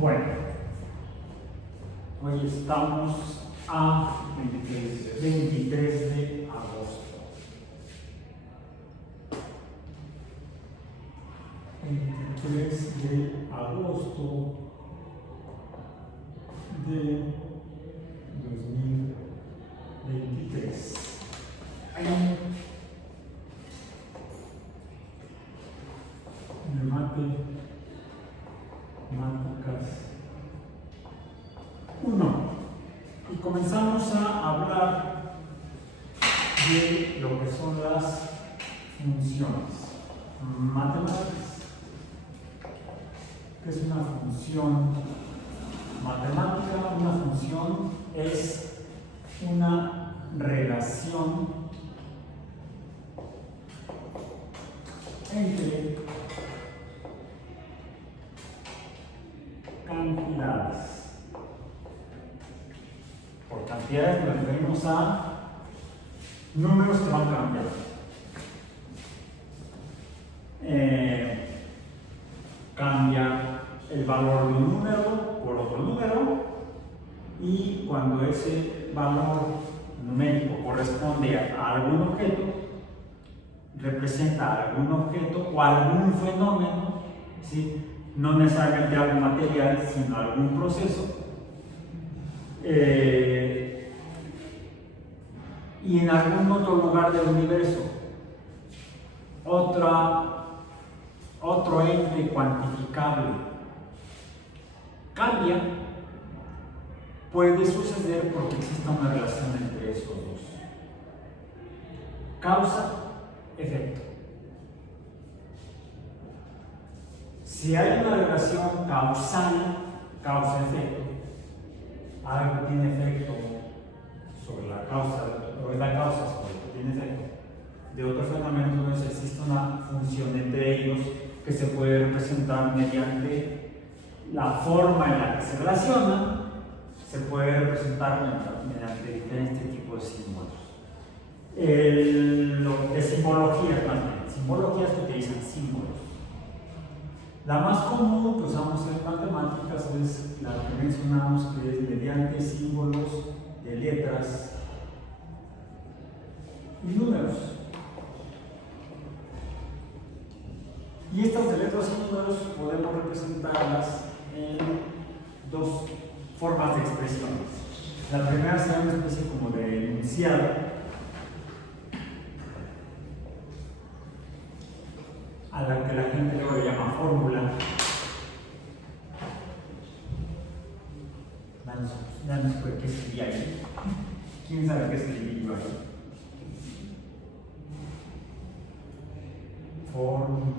Bueno, hoy estamos a 23 de agosto. 23 de agosto de 2023. Matemáticas 1. Y comenzamos a hablar de lo que son las funciones matemáticas. ¿Qué es una función matemática? Una función es una relación entre cantidades. Por cantidades nos referimos a números que van cambiando. Cambia el valor de un número por otro número, y cuando ese valor numérico corresponde a algún objeto, representa algún objeto o algún fenómeno, ¿sí? No necesariamente algo material, sino algún proceso, y en algún otro lugar del universo, otro ente cuantificable cambia, puede suceder porque existe una relación entre esos dos. Causa, efecto. Si hay una relación causal, causa-efecto, algo tiene efecto sobre la causa, o es la causa sobre lo que tiene efecto de otro fenómeno, entonces existe una función entre ellos que se puede representar mediante la forma en la que se relacionan, se puede representar mediante diferentes tipos de símbolos. De simbologías más bien, simbologías que utilizan símbolos. La más común que usamos en matemáticas es la que mencionamos, que es mediante símbolos de letras y números. Y estas de letras y números podemos representarlas en dos formas de expresiones. La primera será una especie como de enunciado, a la que la gente luego le llama fórmula. Danos por qué escribí ahí. ¿Quién sabe qué escribí yo ahí? Fórmula.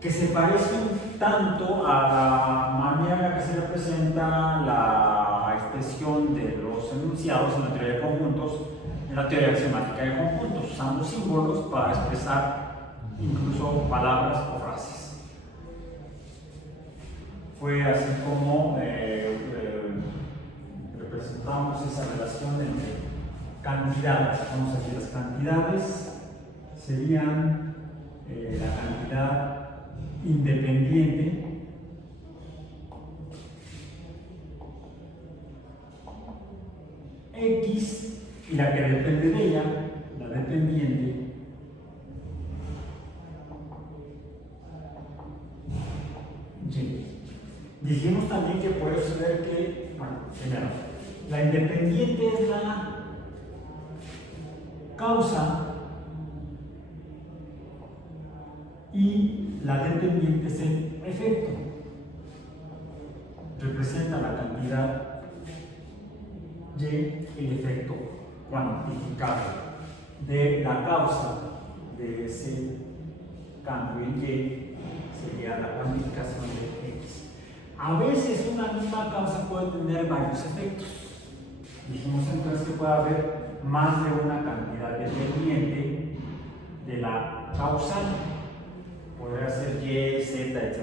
Que se parecen tanto a la manera en la que se representa la expresión de los enunciados en la teoría de conjuntos, en la teoría axiomática de conjuntos, usando símbolos para expresar incluso palabras o frases. Fue así como representamos esa relación entre cantidades. Vamos a decir, las cantidades serían la cantidad independiente X, y la que depende de ella, la dependiente, Y. Dijimos también que puede suceder que, primero, la independiente es la causa y la dependiente es el efecto. Representa la cantidad Y, el efecto cuantificable de la causa de ese cambio en Y sería la cuantificación de X. A veces una misma causa puede tener varios efectos. Dijimos entonces que puede haber más de una cantidad dependiente de la causal. Podría ser Y, Z, etc.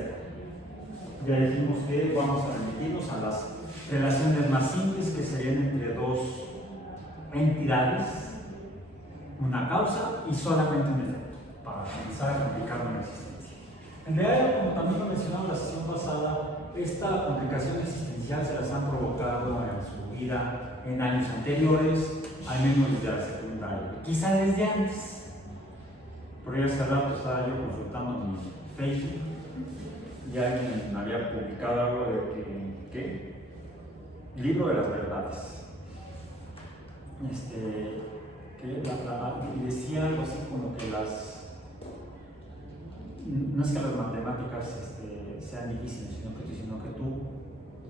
Ya dijimos que vamos a remitirnos a las relaciones más simples, que serían entre dos entidades una causa y solamente un efecto, para comenzar a complicar una existencia. En realidad, como también lo mencionamos la sesión pasada, esta complicación existencial se las han provocado en su vida en años anteriores, al menos desde la secundaria, quizá desde antes. Por ello, hace rato estaba yo consultando mi Facebook y alguien me había publicado algo de que libro de las verdades. Que decía algo así como que no es que las matemáticas sean difíciles, sino que tú,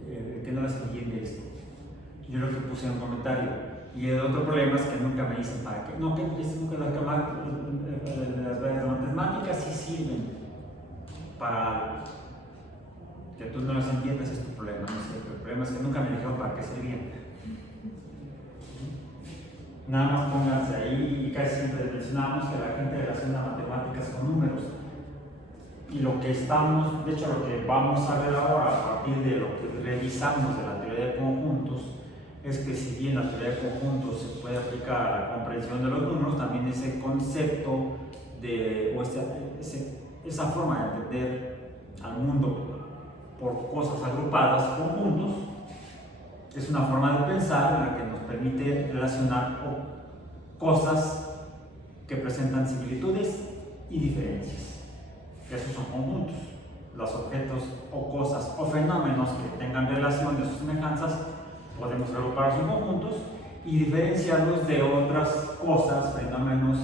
que no las entiende esto. Yo lo que puse en un comentario, y el otro problema es que nunca me dicen para qué. No, que las matemáticas sí sirven para algo. Que tú no las entiendas es tu problema, ¿no es cierto? El problema es que nunca me dijeron para qué servían. Nada más pónganse ahí, y casi siempre mencionamos que la gente relaciona matemáticas con números. Y lo que estamos, de hecho lo que vamos a ver ahora a partir de lo que revisamos de la teoría de conjuntos, es que si bien la teoría de conjuntos se puede aplicar a la comprensión de los números, también ese concepto esa forma de entender al mundo por cosas agrupadas, conjuntos, es una forma de pensar en la que nos permite relacionar cosas que presentan similitudes y diferencias. Esos son conjuntos. Los objetos o cosas o fenómenos que tengan relaciones o semejanzas podemos agruparlos en conjuntos y diferenciarlos de otras cosas, fenómenos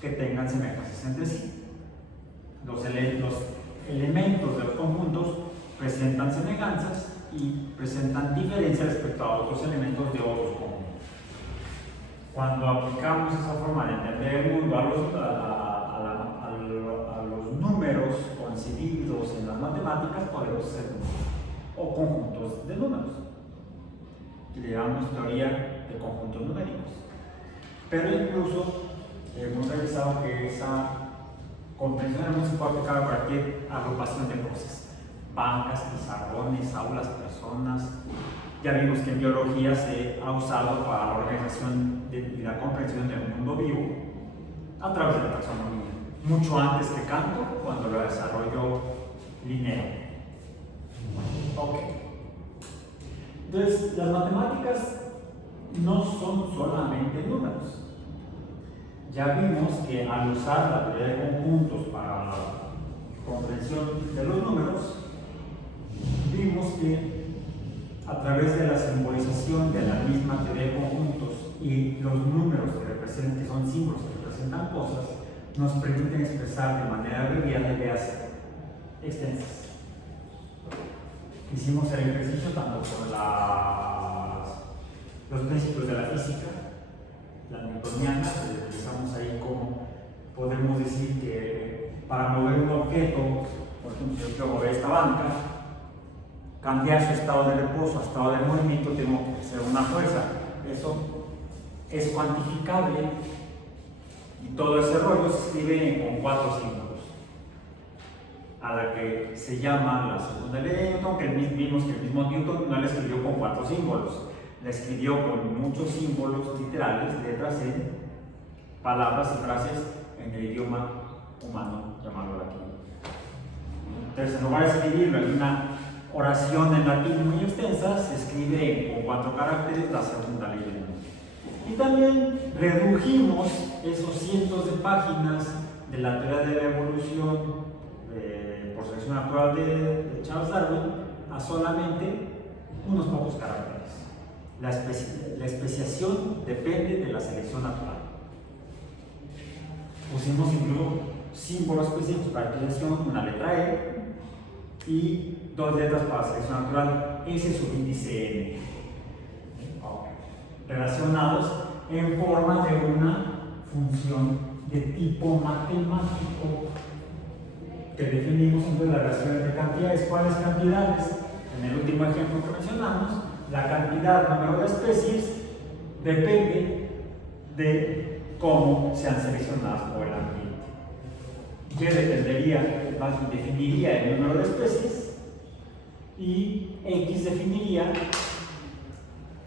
que tengan semejanzas entre sí. Los elementos de los conjuntos presentan semejanzas y presentan diferencias respecto a otros elementos de otros conjuntos. Cuando aplicamos esa forma de entender el mundo a los números concebidos en las matemáticas, podemos hacer o conjuntos de números. Le llamamos teoría de conjuntos numéricos. Pero incluso hemos revisado que esa comprensión no se puede aplicar a cualquier agrupación de cosas. Bancas, pizarrones, aulas, personas. Ya vimos que en biología se ha usado para la organización y la comprensión del mundo vivo a través de la taxonomía, mucho antes que Kant, cuando lo desarrolló Linneo. Ok. Entonces, las matemáticas no son solamente números. Ya vimos que al usar la teoría de conjuntos para la comprensión de los números, vimos que a través de la simbolización de la misma teoría de conjuntos y los números que son símbolos que representan cosas, nos permiten expresar de manera abreviada ideas extensas. Hicimos el ejercicio tanto con los principios de la física, la newtoniana, revisamos ahí cómo podemos decir que para mover un objeto, por ejemplo, si yo quiero mover esta banca, cambiar su estado de reposo a estado de movimiento, tengo que hacer una fuerza. Eso es cuantificable y todo ese rollo se escribe con 4 símbolos, a la que se llama la segunda ley de Newton, que vimos que el mismo Newton no la escribió con 4 símbolos, la escribió con muchos símbolos literales, letras en palabras y frases en el idioma humano llamado latín. Entonces, en lugar de escribirlo en una oración en latín muy extensa, se escribe con 4 caracteres la segunda ley de Newton. Y también redujimos esos cientos de páginas de la teoría de la evolución por selección natural de Charles Darwin a solamente unos pocos caracteres. La especiación depende de la selección natural. Pusimos incluso símbolos específicos para especiación, una letra E y 2 letras para selección natural, S subíndice N, relacionados en forma de una función de tipo matemático que definimos entre las relaciones de cantidades. ¿Cuáles cantidades? En el último ejemplo que mencionamos, la cantidad, número de especies, depende de cómo sean seleccionadas por el ambiente. Y definiría el número de especies y X definiría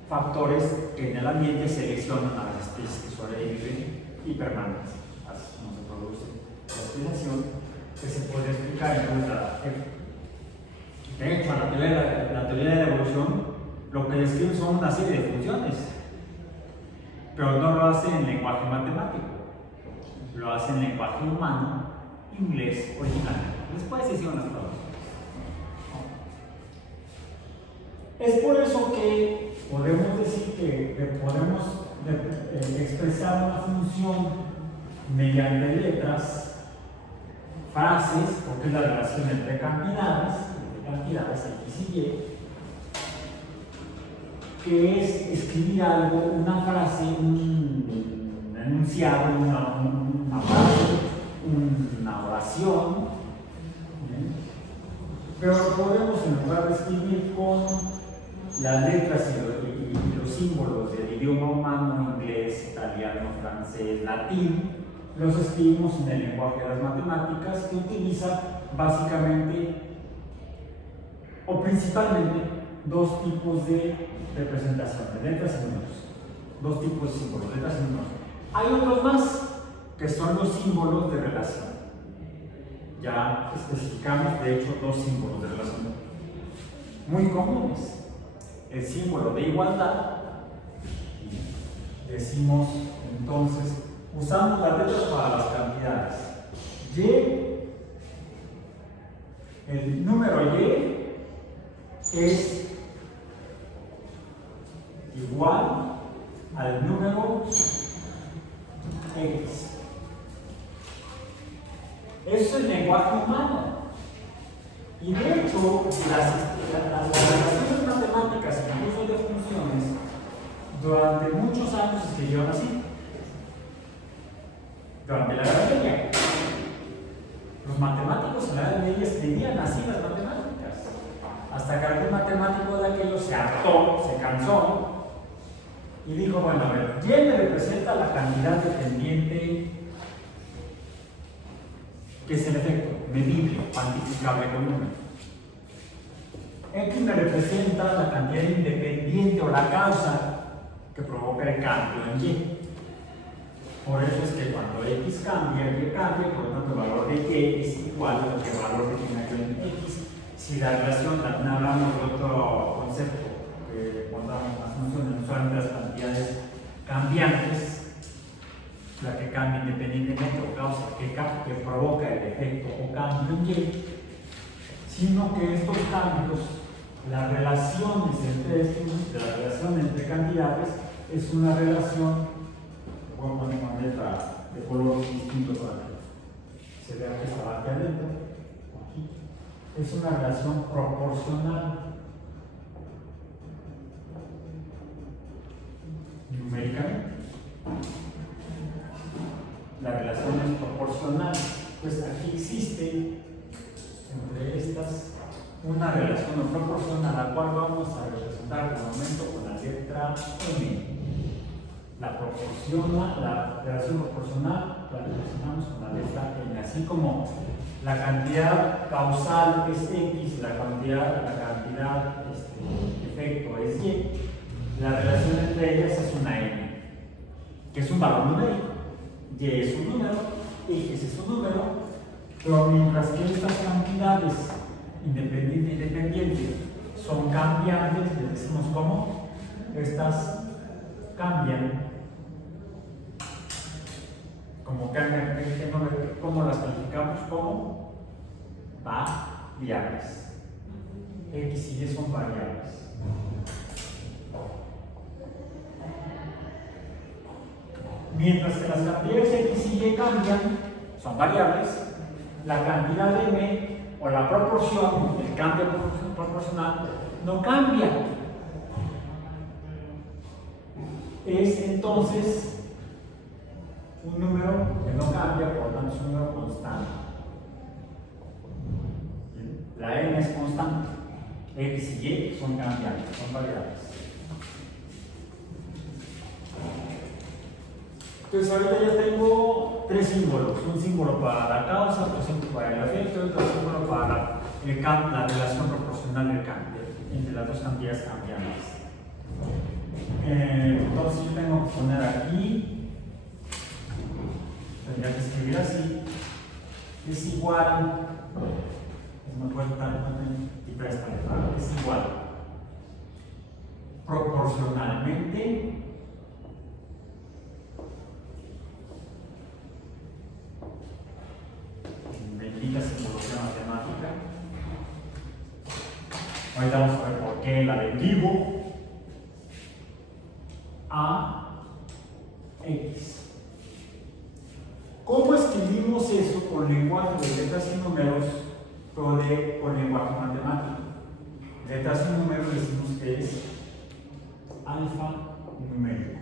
factores que en el ambiente seleccionan a las especies que sobreviven y permanece. Así como se produce la explicación que se puede explicar en la de hecho, la teoría de la evolución lo que describe son una serie de funciones, pero no lo hace en lenguaje matemático, lo hace en lenguaje humano, inglés original. Después se hicieron las traducciones. Es por eso que podemos decir que podemos expresar una función mediante letras, frases, porque es la relación entre cantidades X y Y, que es escribir algo, una frase, un enunciado, una frase, una oración, ¿bien? Pero podemos, en lugar de escribir con las letras y los símbolos del idioma humano, inglés, italiano, francés, latín, los escribimos en el lenguaje de las matemáticas, que utiliza básicamente o principalmente dos tipos de representaciones, letras y números. Dos tipos de símbolos, letras y números. Hay otros más, que son los símbolos de relación. Ya especificamos, de hecho, dos símbolos de relación muy comunes. El símbolo de igualdad, decimos entonces, usamos las letras para las cantidades. Y, el número Y es igual al número X. Eso es el lenguaje humano. Y de hecho, las relaciones matemáticas, incluso de funciones, durante muchos años se escribieron así. Durante la Edad Media. Los matemáticos en la Edad Media escribían así las matemáticas. Hasta que algún matemático de aquellos se hartó, se cansó y dijo, bueno, a ver, Y me representa la cantidad dependiente, que es el efecto medible, cuantificable con número. X me representa la cantidad independiente o la causa que provoca el cambio en Y. Por eso es que cuando X cambia, Y cambia, por lo tanto el valor de Y es igual a lo que el valor que tiene yo en X. Si la relación, también hablamos de otro concepto, que cuando hablamos las funciones, no solamente las cantidades cambiantes, la que cambia independientemente o causa que provoca el efecto o cambio en Y, sino que estos cambios, las relaciones entre estos, la relación entre cantidades, es una relación, voy a poner una letra de color distinto para que se vea que está aquí adentro, aquí, es una relación proporcional. Numéricamente, la relación es proporcional. Pues aquí existe entre estas una relación no proporcional, a la cual vamos a representar de momento con la letra M. La relación proporcional la representamos con la letra M, así como la cantidad causal es X, la cantidad efecto es Y. La relación entre ellas es una n, que es un valor numérico. Y es un número, X es un número, pero mientras que estas cantidades independientes son cambiantes, les decimos cómo estas cambian, como cambian, ¿cómo las calificamos? Como variables. X y Y son variables. Mientras que las cantidades X y Y cambian, son variables, la cantidad de M o la proporción, el cambio proporcional, no cambia. Es entonces un número que no cambia, por lo tanto es un número constante. La N es constante, X y Y son cambiantes, son variables. Entonces ahorita ya tengo tres símbolos, un símbolo para la causa, otro símbolo para el efecto y otro símbolo para la relación proporcional del cambio entre las dos cantidades cambiantes. Entonces yo tengo que poner aquí es igual, me puedo quitar esta letra, es igual proporcionalmente bendita simbología matemática. Ahorita vamos a ver por qué la derivo a x. ¿Cómo escribimos eso con lenguaje de letras y números, pero con lenguaje matemático? Letras y números decimos que es alfa numérico.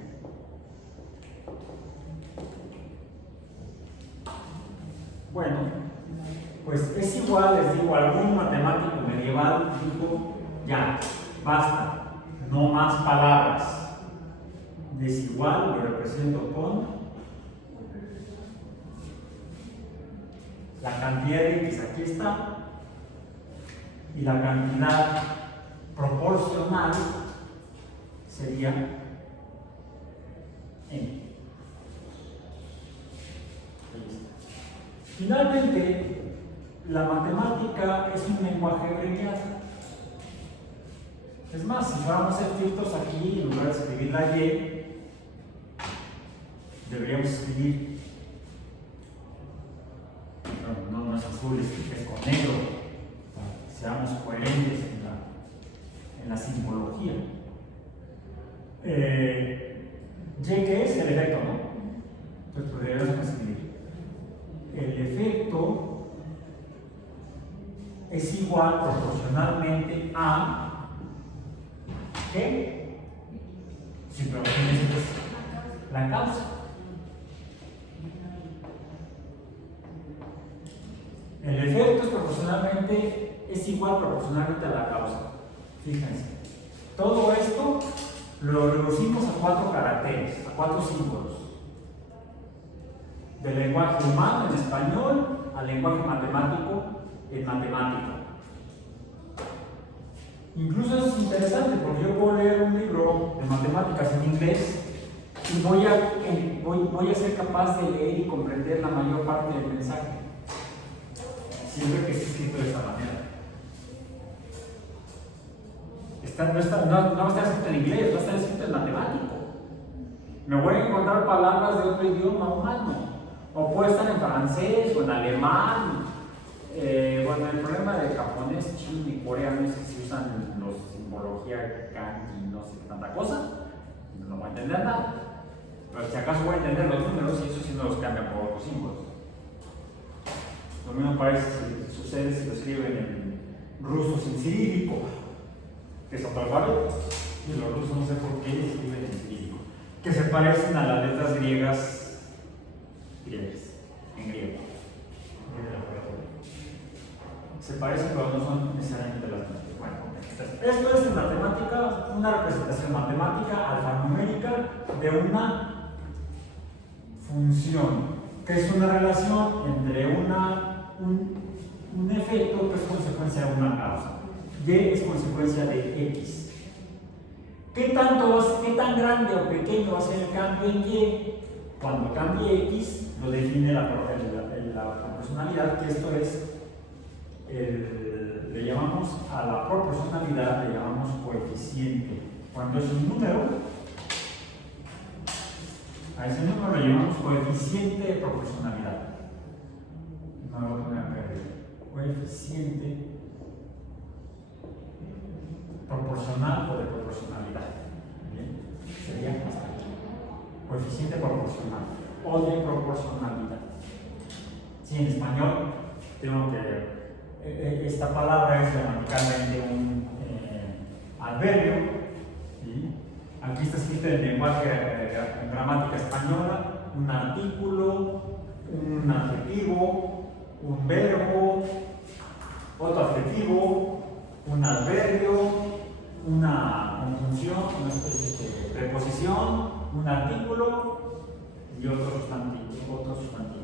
Bueno, pues es igual, les digo, algún matemático medieval dijo, ya, basta, no más palabras. Desigual lo represento con la cantidad de x, aquí está, y la cantidad proporcional sería n. Finalmente, la matemática es un lenguaje abreviado. Es más, si fuéramos estrictos aquí, en lugar de escribir la y, deberíamos escribir, no es azul, es con negro, para que seamos coherentes en la simbología. Y que es el efecto, ¿no? Entonces podríamos escribir el efecto es igual proporcionalmente a ¿qué? Sí, pero ¿qué necesitas? La causa. El efecto es igual proporcionalmente a la causa. Fíjense. Todo esto lo reducimos a 4 caracteres, a 4 símbolos. Del lenguaje humano en español al lenguaje matemático en matemático. Incluso eso es interesante porque yo puedo leer un libro de matemáticas en inglés y voy a ser capaz de leer y comprender la mayor parte del mensaje, siempre que esté escrito de esta manera. No va a estar escrito en inglés, va a estar escrito en matemático. Me voy a encontrar palabras de otro idioma humano. O puede estar en francés o en alemán. Bueno, el problema de japonés, chino y coreano es que se usan los simbología kanji, no sé qué tanta cosa, no voy a entender nada. Pero si acaso voy a entender los números y eso sí no los cambian por otros símbolos. Lo mismo parece si sucede si lo escriben en ruso sin cirílico, que es otro alfabeto, y los rusos no sé por qué escriben en cirílico, que se parecen a las letras griegas en griego. Se parecen, pero no son necesariamente las mismas. Bueno, esto es en matemática, una representación matemática alfanumérica de una función, que es una relación entre un efecto que es consecuencia de una causa. Y es consecuencia de x. ¿Qué tan grande o pequeño va a ser el cambio en y? Cuando cambie x, lo define la proporcionalidad, que esto es, le llamamos a la proporcionalidad, le llamamos coeficiente. Cuando es un número, a ese número le llamamos coeficiente de proporcionalidad. No lo voy a poner acá, coeficiente proporcional o de proporcionalidad. ¿Bien? Sería hasta aquí. Coeficiente proporcional o de proporcionalidad. Sí, en español tengo que esta palabra es gramaticalmente un adverbio. ¿Sí? Aquí está escrito en lenguaje en gramática española un artículo, un adjetivo, un verbo, otro adjetivo, un adverbio, una conjunción, una preposición, un artículo y otro sustantivo.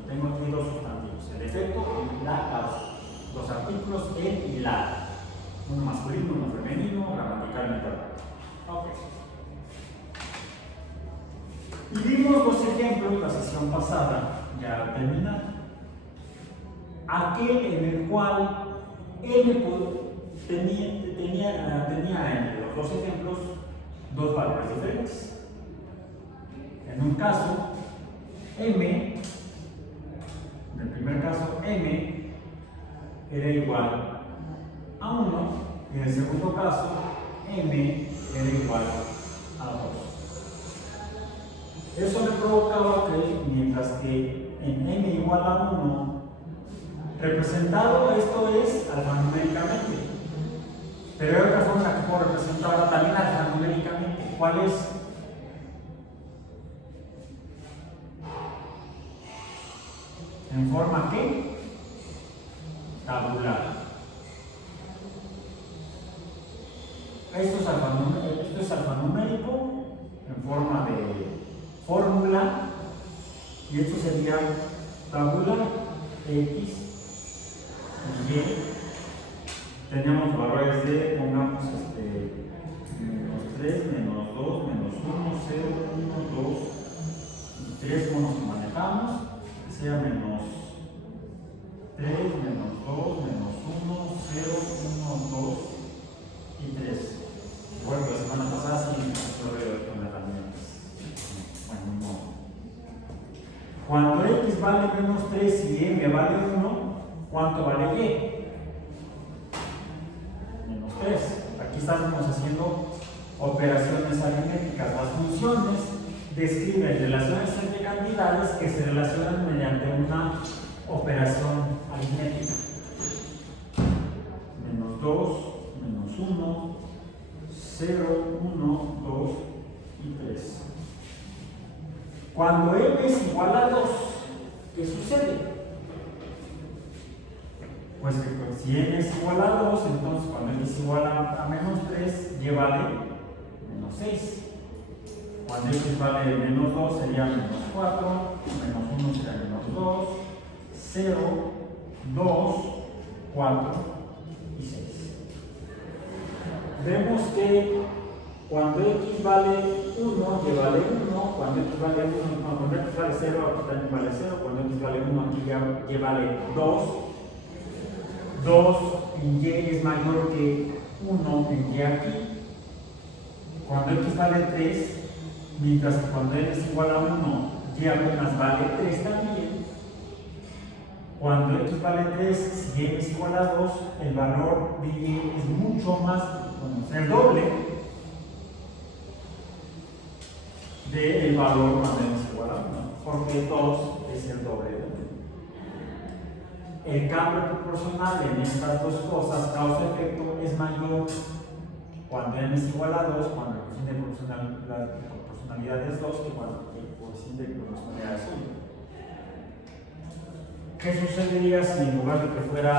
Tengo aquí dos sustantivos, el efecto y la causa. Los artículos el y la. Uno masculino, uno femenino, gramaticalmente hablando. Ok. Y vimos dos ejemplos la sesión pasada, ya terminada. aquel en el cual m tenía en los dos ejemplos dos valores diferentes. En un caso, m, en el primer caso, m era igual a 1, y en el segundo caso, m era igual a 2. Eso me provocaba que, mientras que en m igual a 1, representado esto es alfanuméricamente, pero hay otra forma que puedo representarla también alfanuméricamente. ¿Cuál es? ¿En forma qué? Tabular. Esto es alfanumérico en forma de fórmula, y esto sería tabular. X y Y. Tenemos valores de, pongamos menos 3, menos 2, menos 1, 0, 1, 2 y 3 monos que manejamos, que sea menos 3, menos 2, menos 1, 0, 1, 2 y 3. Igual que la semana pasada, sí, no veo con herramientas. Bueno, no. Cuando x vale menos 3 y m vale 1, ¿cuánto vale y? Menos 3. Aquí estamos haciendo operaciones aritméticas. Las funciones describen relaciones entre cantidades que se relacionan mediante una operación aritmética. Menos 2, menos 1, 0, 1, 2 y 3. Cuando m es igual a 2, ¿qué sucede? Pues que si m es igual a 2, entonces cuando m es igual a menos 3, y vale menos 6. Cuando x vale menos 2 sería menos 4, menos 1 sería menos 2, 0, 2, 4 y 6. Vemos que cuando x vale 1, y vale 1, cuando x vale 1, cuando x vale 0, aquí también vale 0, cuando x vale 1, aquí y vale 2. 2 en y es mayor que 1 en y aquí. Cuando x vale 3, mientras que cuando n es igual a 1, y apenas vale 3 también. Cuando x vale 3, si n es igual a 2, el valor de y es mucho más, bueno, es el doble del valor cuando n es igual a 1, porque 2 es el doble de 1. El cambio proporcional en estas dos cosas, causa-efecto, es mayor cuando n es igual a 2, cuando el coeficiente de proporcionalidad es 2, que cuando el coeficiente de proporcionalidad es 1. ¿Qué sucedería si en lugar de que fuera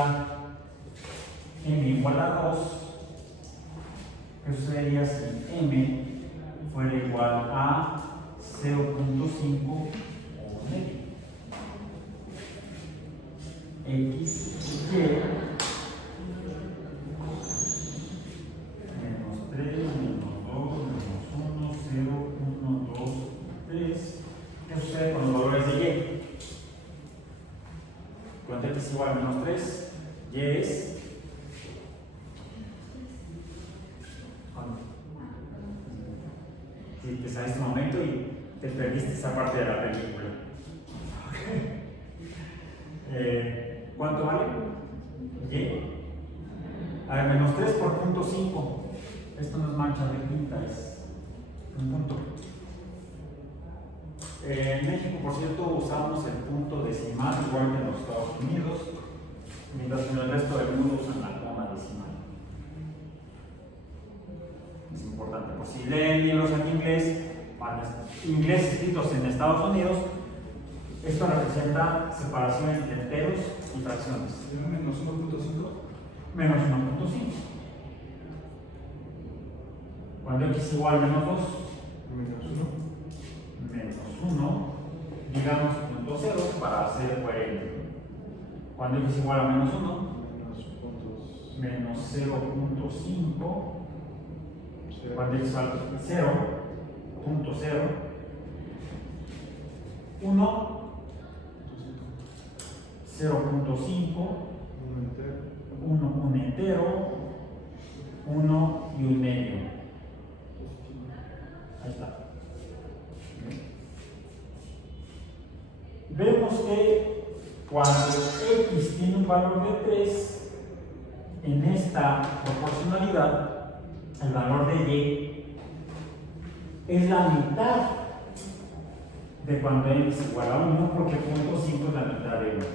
m igual a 2, qué sucedería si m fuera igual a 0.5 o medio? X, y, menos 3, menos 2, menos 1, 0, 1, 2, 3. ¿Qué sucede con los valores de y? Cuando x es igual a menos 3, y es si te sale este momento y te perdiste esa parte de la película. ¿Cuánto vale? Y. A ver, menos 3 por punto 5. Esto no es mancha de tinta, es un punto. En México, por cierto, usamos el punto decimal, igual que en los Estados Unidos, mientras que en el resto del mundo usan la coma decimal. Es importante, por si leen libros en inglés escritos en Estados Unidos, esto representa separación entre enteros y fracciones. Menos 1.5. Menos 1.5. Cuando x es igual a menos 2, menos 1, digamos punto 0 para hacer coherente. Cuando x es igual a menos 1, menos 0.5. Cuando x vale 0, punto 0, 1, 0.5. 0.5, 1 un entero, 1 y un medio. Ahí está. Vemos que cuando x tiene un valor de 3, en esta proporcionalidad, el valor de y es la mitad de cuando n es igual a 1, porque 0.5 es la mitad de 1.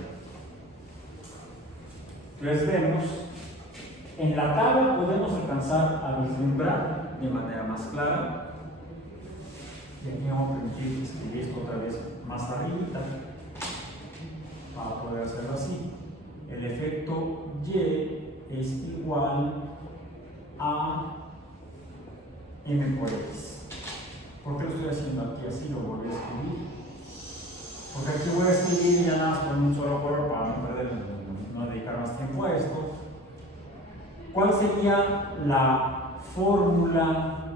Entonces vemos, en la tabla podemos alcanzar a vislumbrar de manera más clara. Y aquí vamos a permitir escribir esto otra vez más arriba para poder hacerlo así. El efecto y es igual a m por x. ¿Por qué lo estoy haciendo aquí así? Lo volví a escribir. Porque aquí voy a escribir ya nada más con un solo color para no perder, no dedicar más tiempo a esto. ¿Cuál sería la fórmula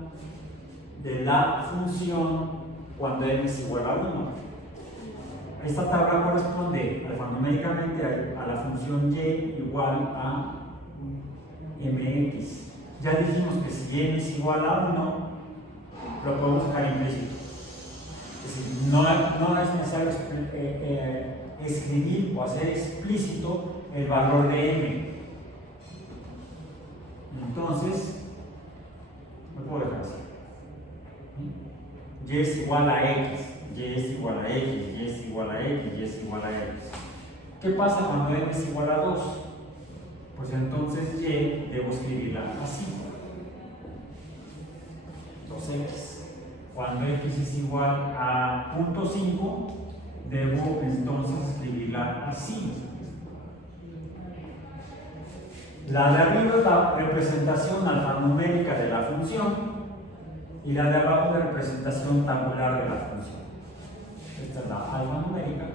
de la función cuando n es igual a 1? Esta tabla corresponde alfanuméricamente a la función y igual a mx. Ya dijimos que si n es igual a 1, lo podemos dejar implícito. Es decir, no es necesario escribir o hacer explícito el valor de m. Entonces, lo puedo dejar así. Y es igual a x, y es igual a x, y es igual a x, y es igual a x. ¿Qué pasa cuando n es igual a 2? Pues entonces y debo escribirla así. 2x. Cuando x es igual a 0.5, debo entonces escribirla así. La de arriba es la representación alfanumérica de la función y la de abajo es la representación tabular de la función. Esta es la alfanumérica.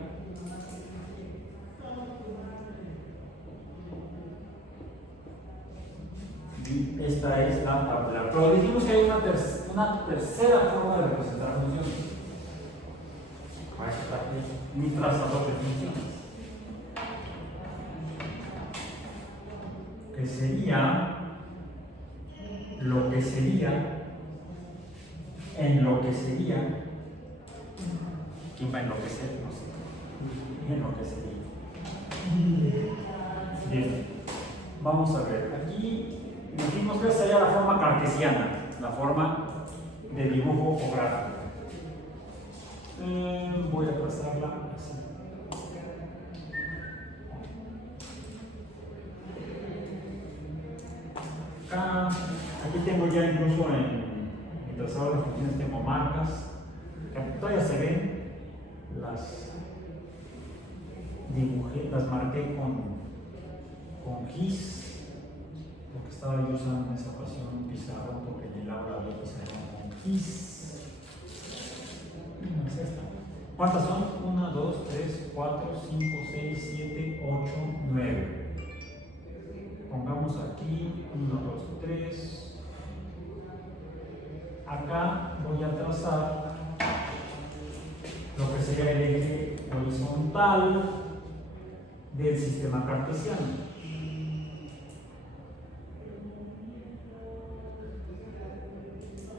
Y esta es la tabular. Pero dijimos que hay una tercera forma de representar funciones. Esta es mi trazador de funciones. Que sería lo que sería en lo que sería. ¿Quién va a enloquecer? No sé. Enloquecería. Bien. Vamos a ver. Aquí dijimos que sería la forma cartesiana, la forma de dibujo o gráfico. Voy a trazarla así. Acá, aquí tengo ya incluso en mi trazador de funciones tengo marcas. Todavía se ven, las dibujé, las marqué con gis, porque estaba yo usando en esa ocasión un pizarrón, porque en el aula había pizarrón con gis. Es esta. ¿Cuántas son? 1, 2, 3, 4, 5, 6, 7, 8, 9. Pongamos aquí 1, 2, 3. Acá voy a trazar lo que sería el eje horizontal del sistema cartesiano.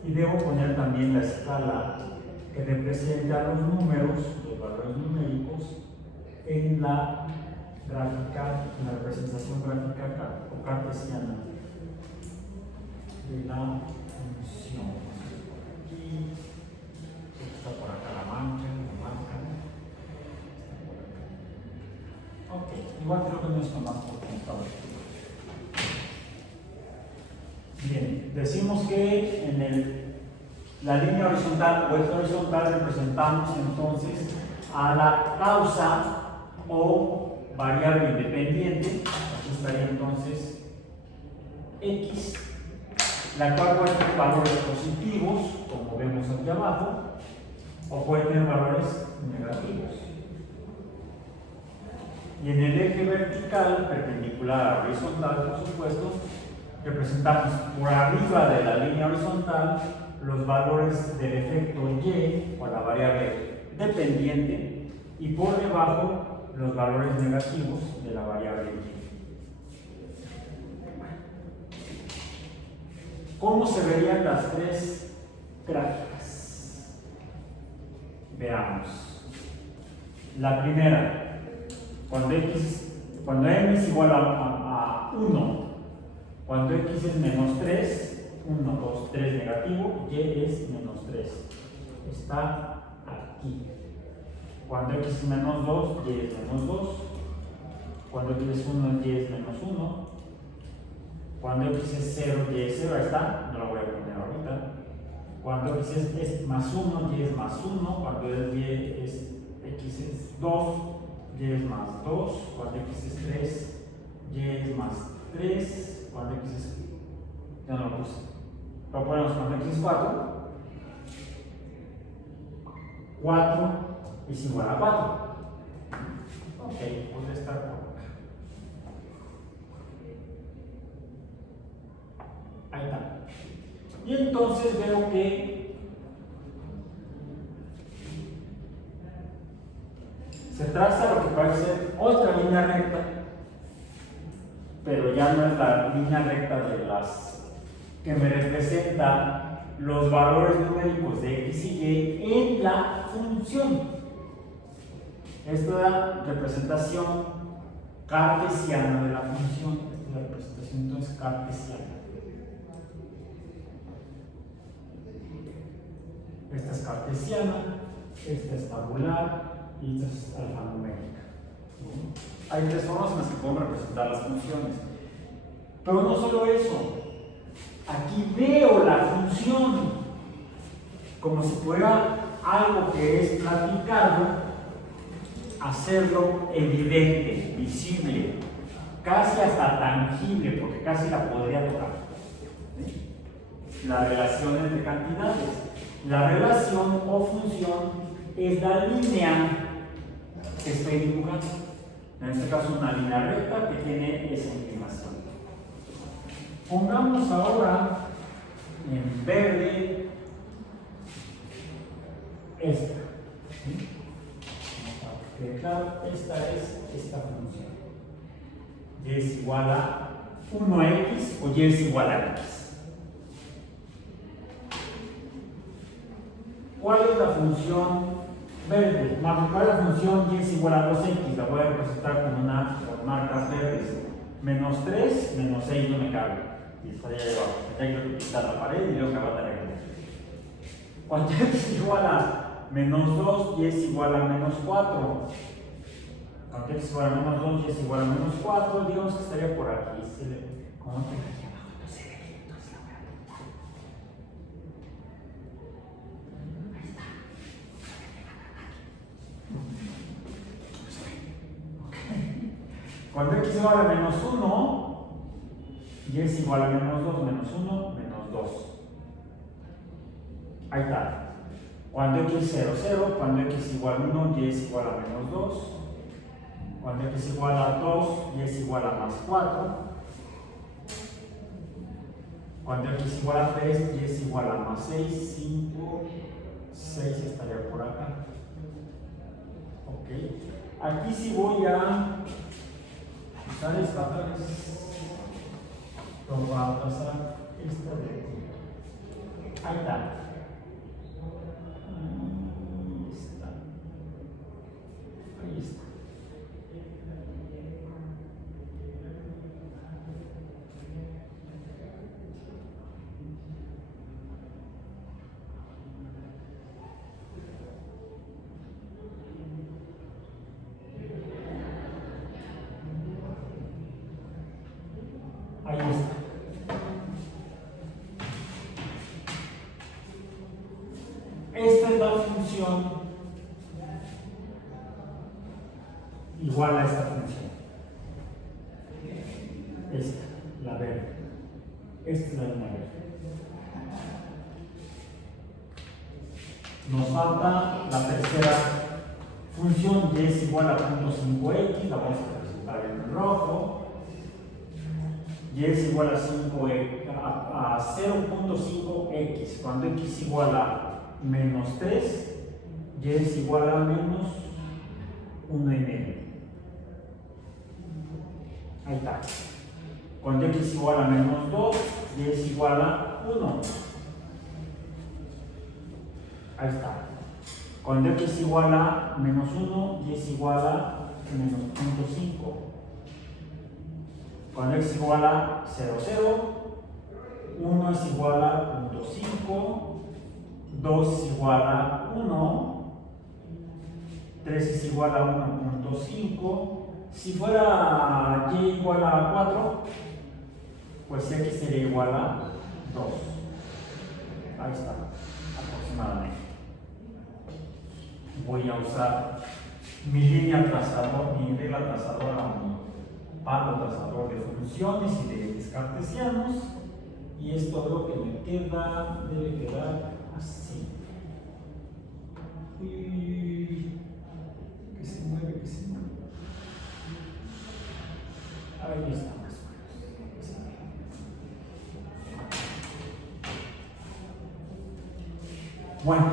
Y debo poner también la escala que representa los números, los valores numéricos, en la gráfica, en la representación gráfica o cartesiana de la función. Aquí está por acá la mancha, ok, igual creo que no es más por contado. Bien, decimos que en la línea horizontal o eje horizontal representamos entonces a la causa o variable independiente. Aquí estaría entonces x, la cual puede tener valores positivos, como vemos aquí abajo, o puede tener valores negativos. Y en el eje vertical, perpendicular a horizontal, por supuesto, representamos por arriba de la línea horizontal los valores del efecto y o la variable dependiente, y por debajo los valores negativos de la variable y. ¿Cómo se verían las tres gráficas? Veamos. La primera, cuando m es igual a 1, cuando x es menos 3, 1, 2, 3 negativo, y es menos 3. Está aquí. Cuando x es menos 2, y es menos 2. Cuando x es 1, y es menos 1. Cuando x es 0, y es 0, ahí está, no lo voy a poner ahorita. Cuando x es más 1, y es más 1. Cuando x es 2, y es más 2. Cuando x es 3, y es más 3. Cuando x es... ya no lo puse. Lo ponemos cuando x es 4. 4 es igual a 4. Ok, podría estar por acá. Ahí está. Y entonces veo que se traza lo que parece otra línea recta, pero ya no es la línea recta de las que me representa los valores numéricos de x y y en la función. Esta es la representación cartesiana de la función. Esta es la representación entonces cartesiana. Esta es cartesiana, esta es tabular y esta es alfanumérica. Hay tres formas en las que podemos representar las funciones. Pero no solo eso. Aquí veo la función como si fuera algo que es platicado, hacerlo evidente, visible, casi hasta tangible, porque casi la podría tocar. La relación entre cantidades. La relación o función es la línea que estoy dibujando. En este caso, una línea recta que tiene esa inclinación. Pongamos ahora en verde esta. Claro, esta es esta función. Y es igual a 1x o y es igual a x. ¿Cuál es la función verde? ¿Cuál es la función y es igual a 2x? La voy a representar con marcas verdes. Menos 3, menos 6 no me cabe. Y estaría ahí abajo. Tendría que quitar la pared y luego acabar de arreglar. Cuando x es igual a menos 2 y es igual a menos 4. Cuando x es igual a menos 2 y es igual a menos 4, digamos que estaría por aquí. ¿Cómo te aquí abajo? No se ve, entonces la voy a apuntar. Ahí está. Cuando x es igual a menos 1 y es igual a menos 2, menos 1, menos 2. Ahí está. Cuando x es 0, 0, cuando x es igual a 1 y es igual a menos 2. Cuando x es igual a 2 y es igual a más 4. Cuando x es igual a 3 y es igual a más 6, 5, 6 estaría por acá. Ok. Aquí sí voy a usar esta vez. Lo va a pasar esta de aquí. Ahí está. Ahí está. Ahí está. Esta es la función igual a esta función. Esta, la verde. Esta es la línea verde. Nos falta la tercera función, y es igual a 0.5x, la vamos a representar en rojo. Y es igual a 0.5x, cuando x es igual a menos 3, y es igual a menos 1,5. Ahí está. Cuando x es igual a menos 2, y es igual a 1. Ahí está. Cuando x es igual a menos 1, y es igual a menos 0.5. Cuando x es igual a 0, 0, 1 es igual a 0.5, 2 es igual a 1, 3 es igual a 1.5. Si fuera y igual a 4, pues x sería igual a 2. Ahí está, aproximadamente. Voy a usar mi línea trazador, mi regla trazadora, mi palo trazador de funciones y de ejes cartesianos. Y es todo lo que me queda, debe quedar así. Uy, que se mueve, que se mueve. Ahí está más o menos. Bueno,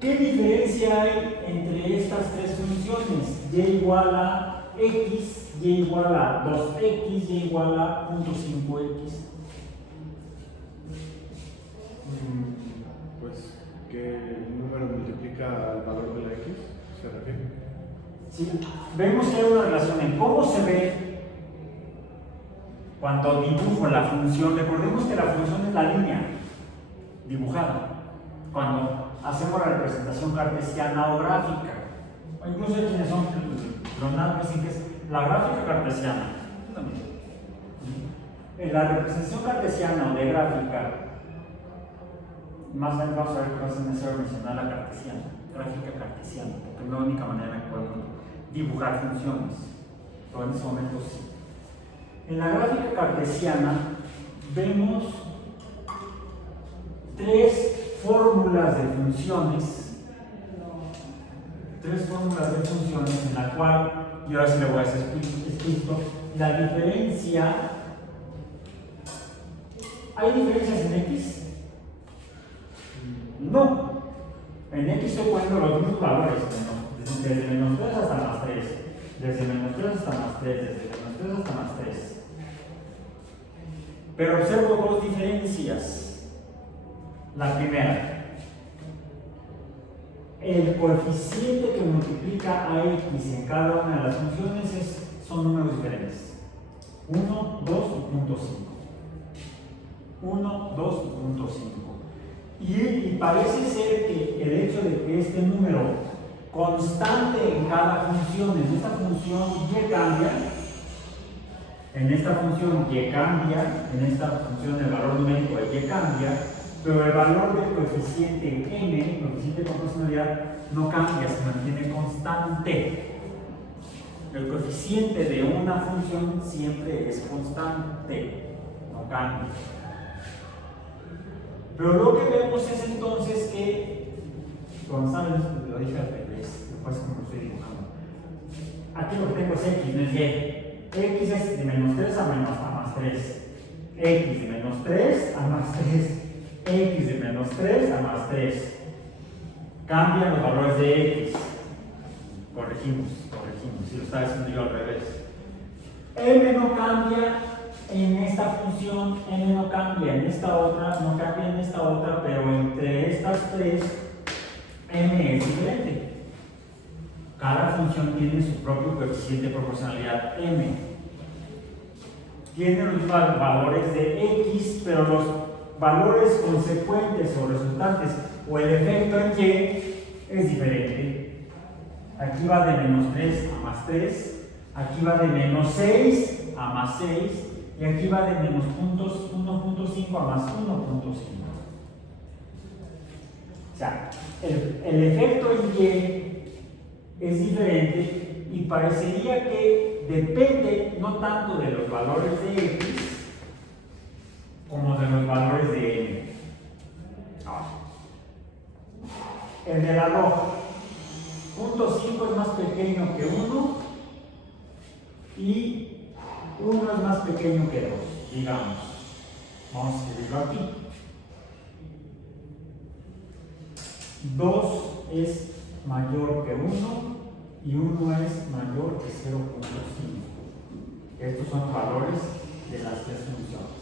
¿qué diferencia hay entre estas tres funciones? Y igual a x, y igual a 2x, y igual a 0.5x. Pues que el número multiplica al valor de la x, ¿se refiere? Sí, vemos que hay una relación en cómo se ve cuando dibujo la función. Recordemos que la función es la línea dibujada. Cuando hacemos la representación cartesiana o gráfica, o incluso hay quienes son clonados, dicen que es la gráfica cartesiana. En la representación cartesiana o de gráfica, más bien vamos a ver que va a ser necesario mencionar la cartesiana, gráfica cartesiana, porque es la única manera en que podemos dibujar funciones, pero en ese momento sí. En la gráfica cartesiana vemos tres fórmulas de funciones, en la cual, y ahora sí le voy a hacer explícito, la diferencia, ¿hay diferencias en x? No. En x estoy poniendo los mismos valores, desde menos 3 hasta más 3, desde menos 3 hasta más 3, desde menos 3 hasta más 3. Pero observo dos diferencias. La primera, el coeficiente que multiplica a x en cada una de las funciones son números diferentes. 1, 2 y 0.5. 1, 2 y 0.5. Y parece ser que el hecho de que este número constante en cada función, en esta función y cambia, en esta función y cambia, en esta función el valor numérico y cambia, pero el valor del coeficiente n, el coeficiente de proporcionalidad, no cambia, se mantiene constante. El coeficiente de una función siempre es constante, no cambia. Pero lo que vemos es entonces que, cuando saben, lo dije al revés, después como lo estoy dibujando. Aquí lo que tengo es x, no es y. X es de menos 3 a más 3. X de menos 3 a más 3. X de menos 3 a más 3. Cambian los valores de x. Corregimos. Si lo estaba haciendo yo al revés. M no cambia en esta función, n no cambia en esta otra, no cambia en esta otra, pero entre estas tres, m es diferente. Cada función tiene su propio coeficiente de proporcionalidad m. Tiene los valores de x, pero los valores consecuentes o resultantes o el efecto en y es diferente. Aquí va de menos 3 a más 3, aquí va de menos 6 a más 6, y aquí va de menos 1.5 a más 1.5. O sea, el efecto en y es diferente y parecería que depende no tanto de los valores de x como de los valores de n. El de la log, 0.5 es más pequeño que 1 y 1 es más pequeño que 2, digamos. Vamos a escribirlo aquí. 2 es mayor que 1 y 1 es mayor que 0.5. Estos son valores de las tres funciones.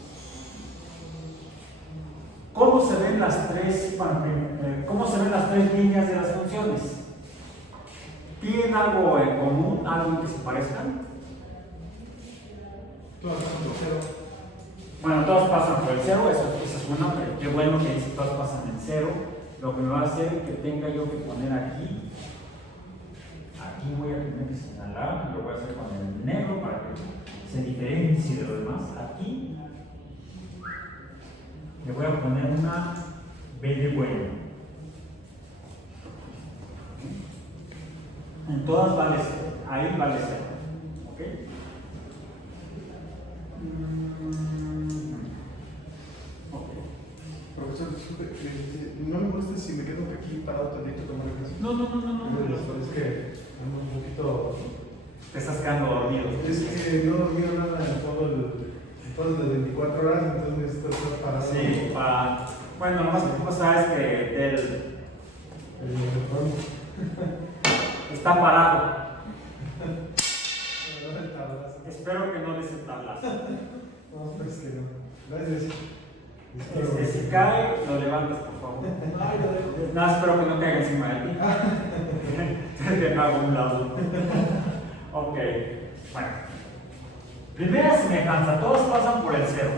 ¿Cómo se ven las tres, cómo se ven las tres líneas de las funciones? ¿Tienen algo en común, algo que se parezcan? Todas son por cero. Bueno, todos pasan por el cero, eso es una, pero qué bueno que si todos pasan en cero. Lo que me va a hacer es que tenga yo que poner aquí voy a tener que señalar, lo voy a hacer con el negro para que se diferencie de lo demás. Aquí le voy a poner una B de bueno. En todas vale cero, ahí vale cero. ¿Ok? Profesor, disculpe, no me gusta si me quedo aquí parado tantito como la clase. No. Es que ando un poquito. Te estás quedando dormido. Es que no dormí nada en todas las 24 horas, entonces necesito estar parado. Sí, bueno, nomás que tú sabes que El micrófono. está parado. El tablazo. Espero que no des el tablazo. No, pues que no. Gracias. Si cae, lo levantas, por favor. No, espero que no caiga encima de ti. Te hago a un lado. Ok, bueno. Primera semejanza, todas pasan por el cero.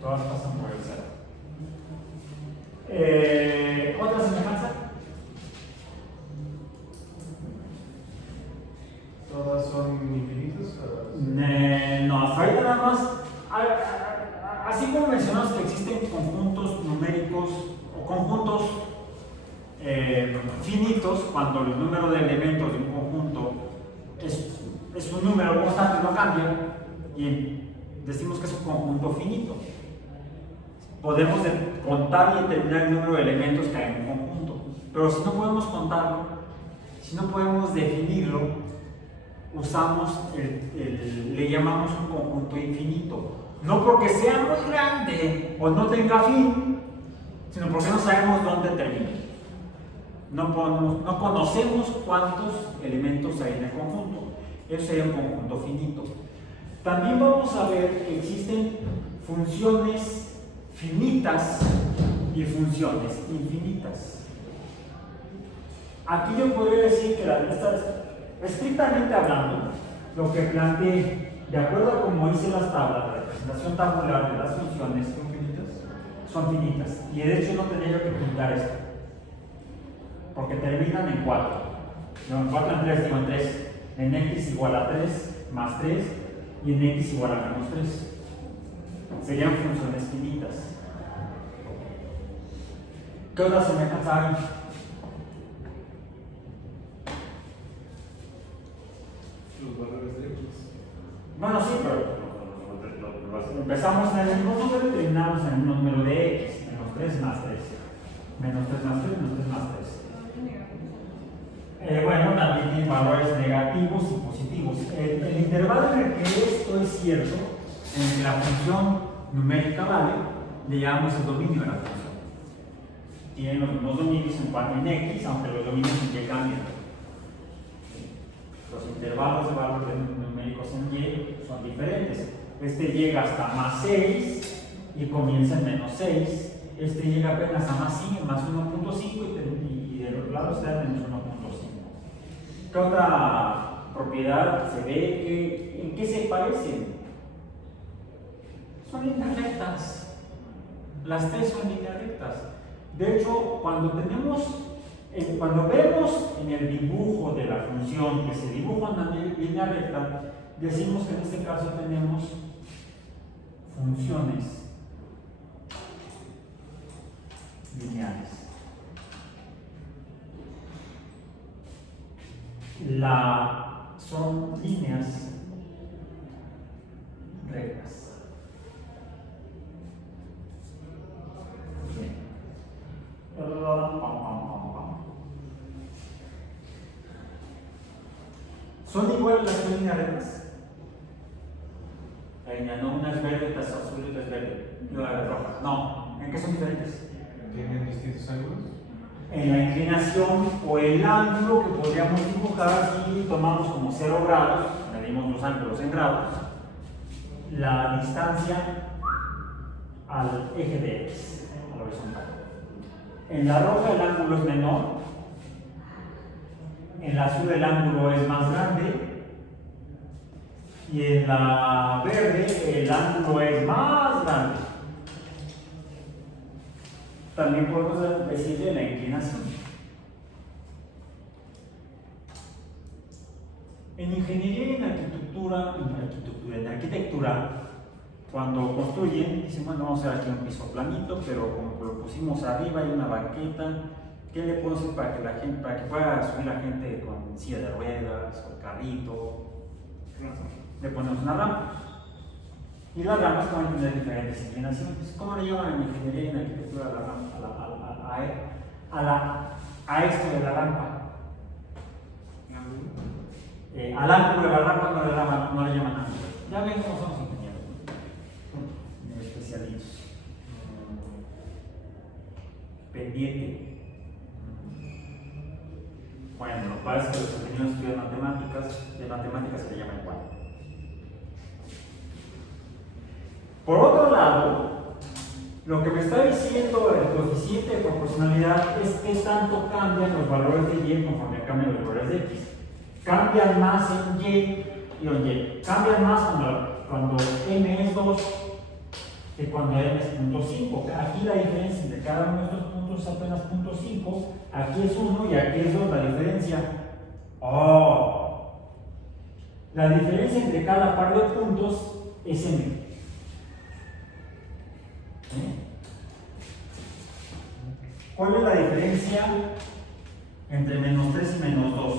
Todas pasan por el cero. ¿Otra semejanza? ¿Todas son infinitas? No, hasta ahorita nada más. Así como mencionamos que existen conjuntos numéricos o conjuntos finitos, cuando el número de elementos de un conjunto es un número constante, no cambia, y decimos que es un conjunto finito. Podemos contar y determinar el número de elementos que hay en un conjunto, pero si no podemos contarlo, si no podemos definirlo, usamos le llamamos un conjunto infinito. No porque sea muy grande o no tenga fin, sino porque no sabemos dónde termina. No conocemos cuántos elementos hay en el conjunto. Eso sería un conjunto finito. También vamos a ver que existen funciones finitas y funciones infinitas. Aquí yo podría decir que estrictamente hablando, lo que planteé, de acuerdo a como hice las tablas, la representación tabular de las funciones son finitas. Y de hecho no tendría que pintar esto, porque terminan en 4. No, en 4 en 3, digo en 3. En x igual a 3 más 3 y en x igual a menos 3. Serían funciones finitas. ¿Qué otras semejanzas hay? Los valores de x. Bueno, sí, pero empezamos en el mismo número y terminamos en el mismo número de x, menos 3 más 3. Menos 3 más 3, menos 3 más 3. Bueno, también tiene valores negativos y positivos. El intervalo en el que esto es cierto, en el que la función numérica vale, le llamamos el dominio de la función. Tienen los mismos dominios en x, aunque los dominios en y cambian. Los intervalos de valores numéricos en y son diferentes. Este llega hasta más 6 y comienza en menos 6. Este llega apenas a más 5, más 1.5 y del otro lado está en menos 1.5. ¿Qué otra propiedad se ve? ¿En qué se parecen? Son líneas rectas. Las tres son líneas rectas. De hecho, cuando vemos en el dibujo de la función que se dibuja una línea recta, decimos que en este caso tenemos funciones lineales. Son líneas rectas. Bien. ¿Son iguales las tres líneas rectas? La línea no, una es verde, otra es azul y otra es verde. Y otra es roja. No, ¿en qué son diferentes? ¿Tienen distintos ángulos? En la inclinación o el ángulo que podríamos dibujar si tomamos como 0 grados, medimos los ángulos en grados, la distancia al eje de X, a la horizontal. En la roja el ángulo es menor, en la azul el ángulo es más grande y en la verde el ángulo es más grande. También podemos decirle la inclinación. En ingeniería y en arquitectura, cuando construyen, dicen, bueno, vamos a hacer aquí un piso planito, pero como lo pusimos arriba hay una banqueta, ¿qué le puedo hacer para que pueda subir la gente con silla de ruedas o carrito? Le ponemos una rampa. Y las rampas pueden tener diferentes inclinaciones. ¿Cómo le llaman en ingeniería y en arquitectura a la rampa? A esto de la rampa. Al ángulo de la rampa no le llaman ángulo. Ya ven cómo somos ingenieros, especialistas. Pendiente. Bueno, lo que pasa es que los ingenieros estudian matemáticas, de matemáticas se le llama igual. Por otro lado, lo que me está diciendo el coeficiente de proporcionalidad es que tanto cambian los valores de Y conforme cambian los valores de X. Cambian más en Y y en Y. Cambian más cuando M es 2 que cuando M es 0.5. Aquí la diferencia entre cada uno de estos puntos es apenas 0.5. Aquí es 1 y aquí es 2 la diferencia. ¡Oh! La diferencia entre cada par de puntos es M. ¿Cuál es la diferencia entre menos 3 y menos 2?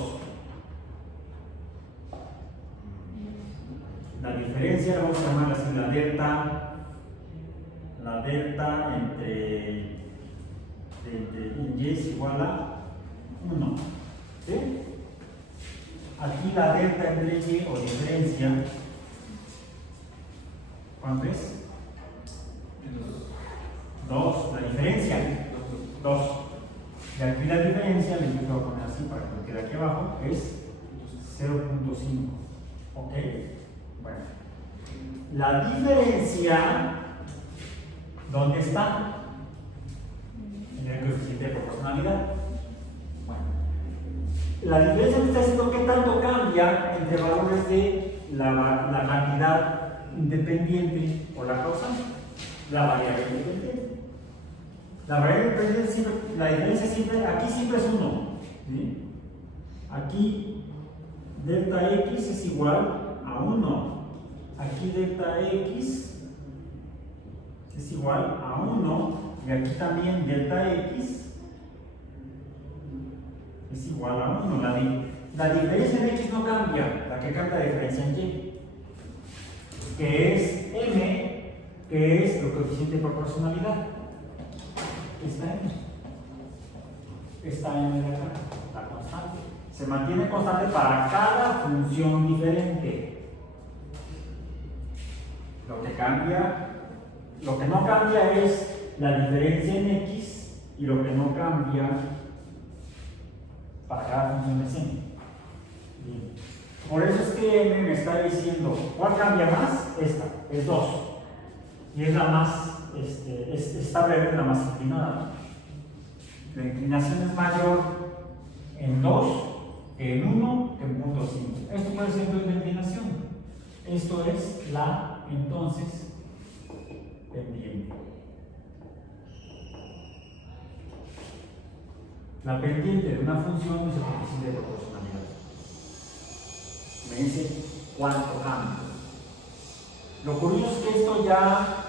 La diferencia, vamos a llamarla así, la delta entre Y es igual a 1. ¿Sí? Aquí la delta entre Y o diferencia, ¿cuánto es? 2, la diferencia, 2. Y aquí la diferencia, le voy a poner así para que me quede aquí abajo, es 0.5. ¿Ok? Bueno. La diferencia, ¿dónde está? En el coeficiente de proporcionalidad. Bueno. La diferencia me está diciendo qué tanto cambia entre valores de la cantidad independiente o la causante. La variable independiente. La variable independiente siempre, la diferencia siempre, aquí siempre es 1. ¿Sí? Aquí delta X es igual a 1. Aquí delta X es igual a 1. Y aquí también delta X es igual a 1. La diferencia en X no cambia, la que cambia la diferencia en Y, que es M, que es el coeficiente de proporcionalidad. Esta M de acá, la constante. Se mantiene constante para cada función diferente. Lo que no cambia es la diferencia en X y lo que no cambia para cada función es M. Bien. Por eso es que M me está diciendo, ¿cuál cambia más? Esta, es 2. Y es la más, esta breve es la más inclinada. La inclinación es mayor en 2 que en 1 que en 0.5. Esto puede ser entonces la inclinación. Esto es la, entonces, pendiente. La pendiente de una función es el coeficiente de proporcionalidad. Me dice cuánto cambia. Lo curioso es que esto ya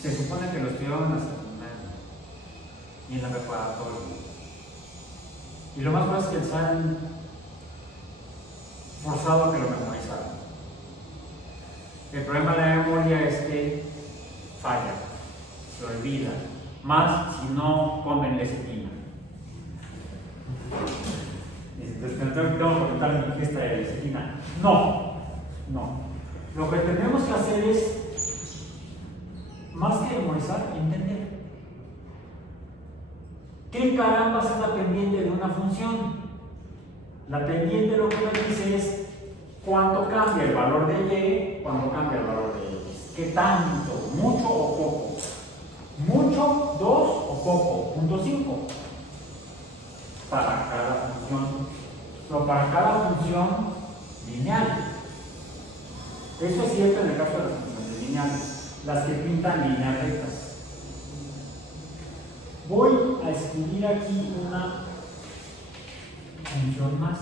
se supone que lo estudiaron en la secundaria y en la preparatoria. Y lo más probable es que se han forzado a que lo memorizaran. El problema de la memoria es que falla, se olvida, más si no comen lecitina. Entonces, tengo que comentar en mi fiesta de lecitina. No. Lo que tenemos que hacer es, más que memorizar, entender. ¿Qué caramba es la pendiente de una función? La pendiente lo que me dice es ¿Cuánto cambia el valor de y cuando cambia el valor de x? ¿Qué tanto? ¿Mucho o poco? ¿Mucho, 2 o poco? 0.5 para cada función. Pero para cada función lineal. Eso es cierto en el caso de las funciones lineales, las que pintan líneas rectas. Voy a escribir aquí una función más.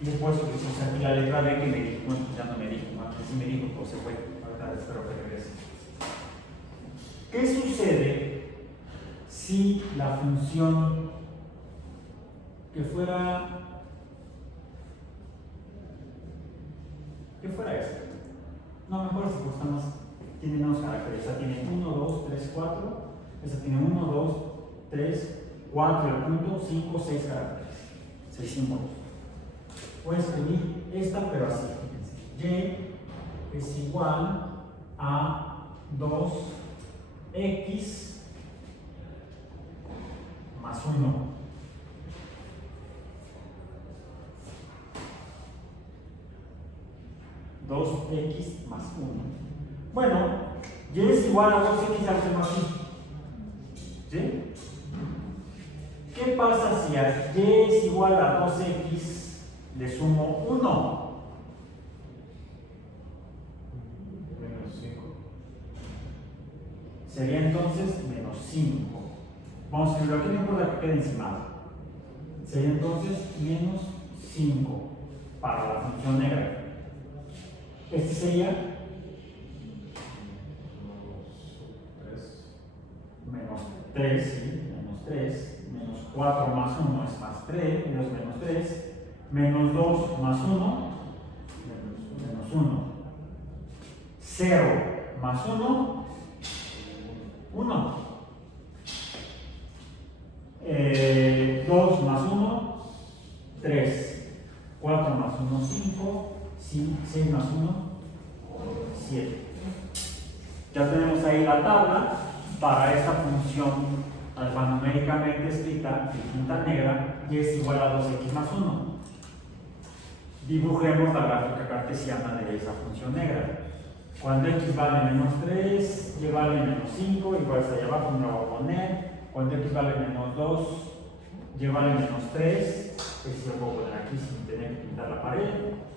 Y después utilizamos aquí la letra B que me dijo, bueno, ya no me dijo, sí me dijo, pues se fue. Ahorita espero que regrese. ¿Qué sucede si la función que fuera esta? No, mejor si pues estamos, tiene menos caracteres. Esta tiene 1, 2, 3, 4. Esta tiene 1, 2, 3, 4, el punto, 5, 6 caracteres. 6 símbolos. Voy a escribir esta, pero así, fíjense. Y es igual a 2x más 1. X más 1. Bueno, y es igual a 2x, ya lo tengo aquí. ¿Sí? ¿Qué pasa si a y es igual a 2x le sumo 1? Menos 5. Sería entonces menos 5. Vamos a escribirlo aquí, no importa que quede encima. Sería entonces menos 5 para la función negra. Este sería menos 3, ¿sí? Menos 3, menos 4 más 1 es más 3, menos 3, menos 2 más 1, menos 1. 0 más 1, 1. 2 más 1, 3. 4 más 1, 5. 6 más 1, 7. Ya tenemos ahí la tabla para esta función alfanuméricamente escrita en tinta negra y es igual a 2x más 1. Dibujemos la gráfica cartesiana de esa función negra. Cuando x vale menos 3, y vale menos 5, igual hasta allá abajo me lo voy a poner. Cuando x vale menos 2, y vale menos 3, pues lo puedo poner aquí sin tener que pintar la pared,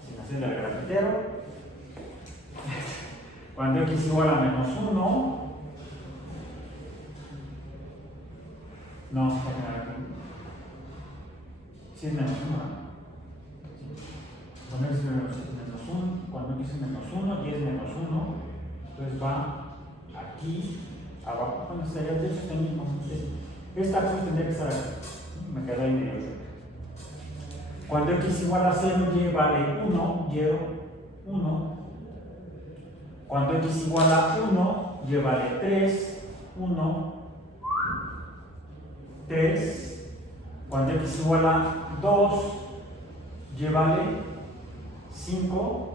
sin hacerle al grafitero. Cuando x igual a menos 1, no, si es menos 1, cuando x es menos 1, cuando x es menos 1, y es menos 1, entonces va aquí, abajo, cuando estaría de hecho también, esta cosa tendría que estar aquí, me queda ahí medio cerca. Cuando x igual a 0, y vale 1, y 1. Cuando x igual a 1, y vale 3, 1, 3. Cuando x igual a 2, y vale 5,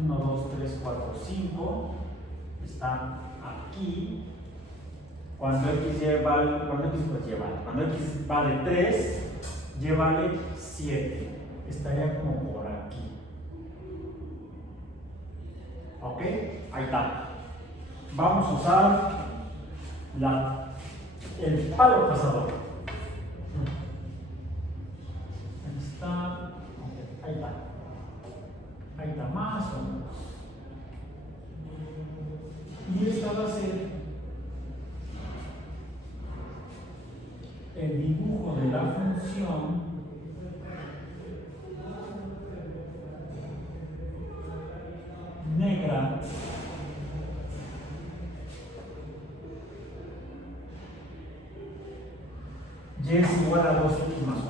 1, 2, 3, 4, 5. Está aquí. Cuando x vale, cuando x vale 3, y vale 7. Estaría como por aquí. ¿Ok? Ahí está. Vamos a usar el palo pasador. Ahí está. Ahí está. Ahí está, más o menos. Y esta va a ser el dibujo de la función negra y es igual a 2x más 1.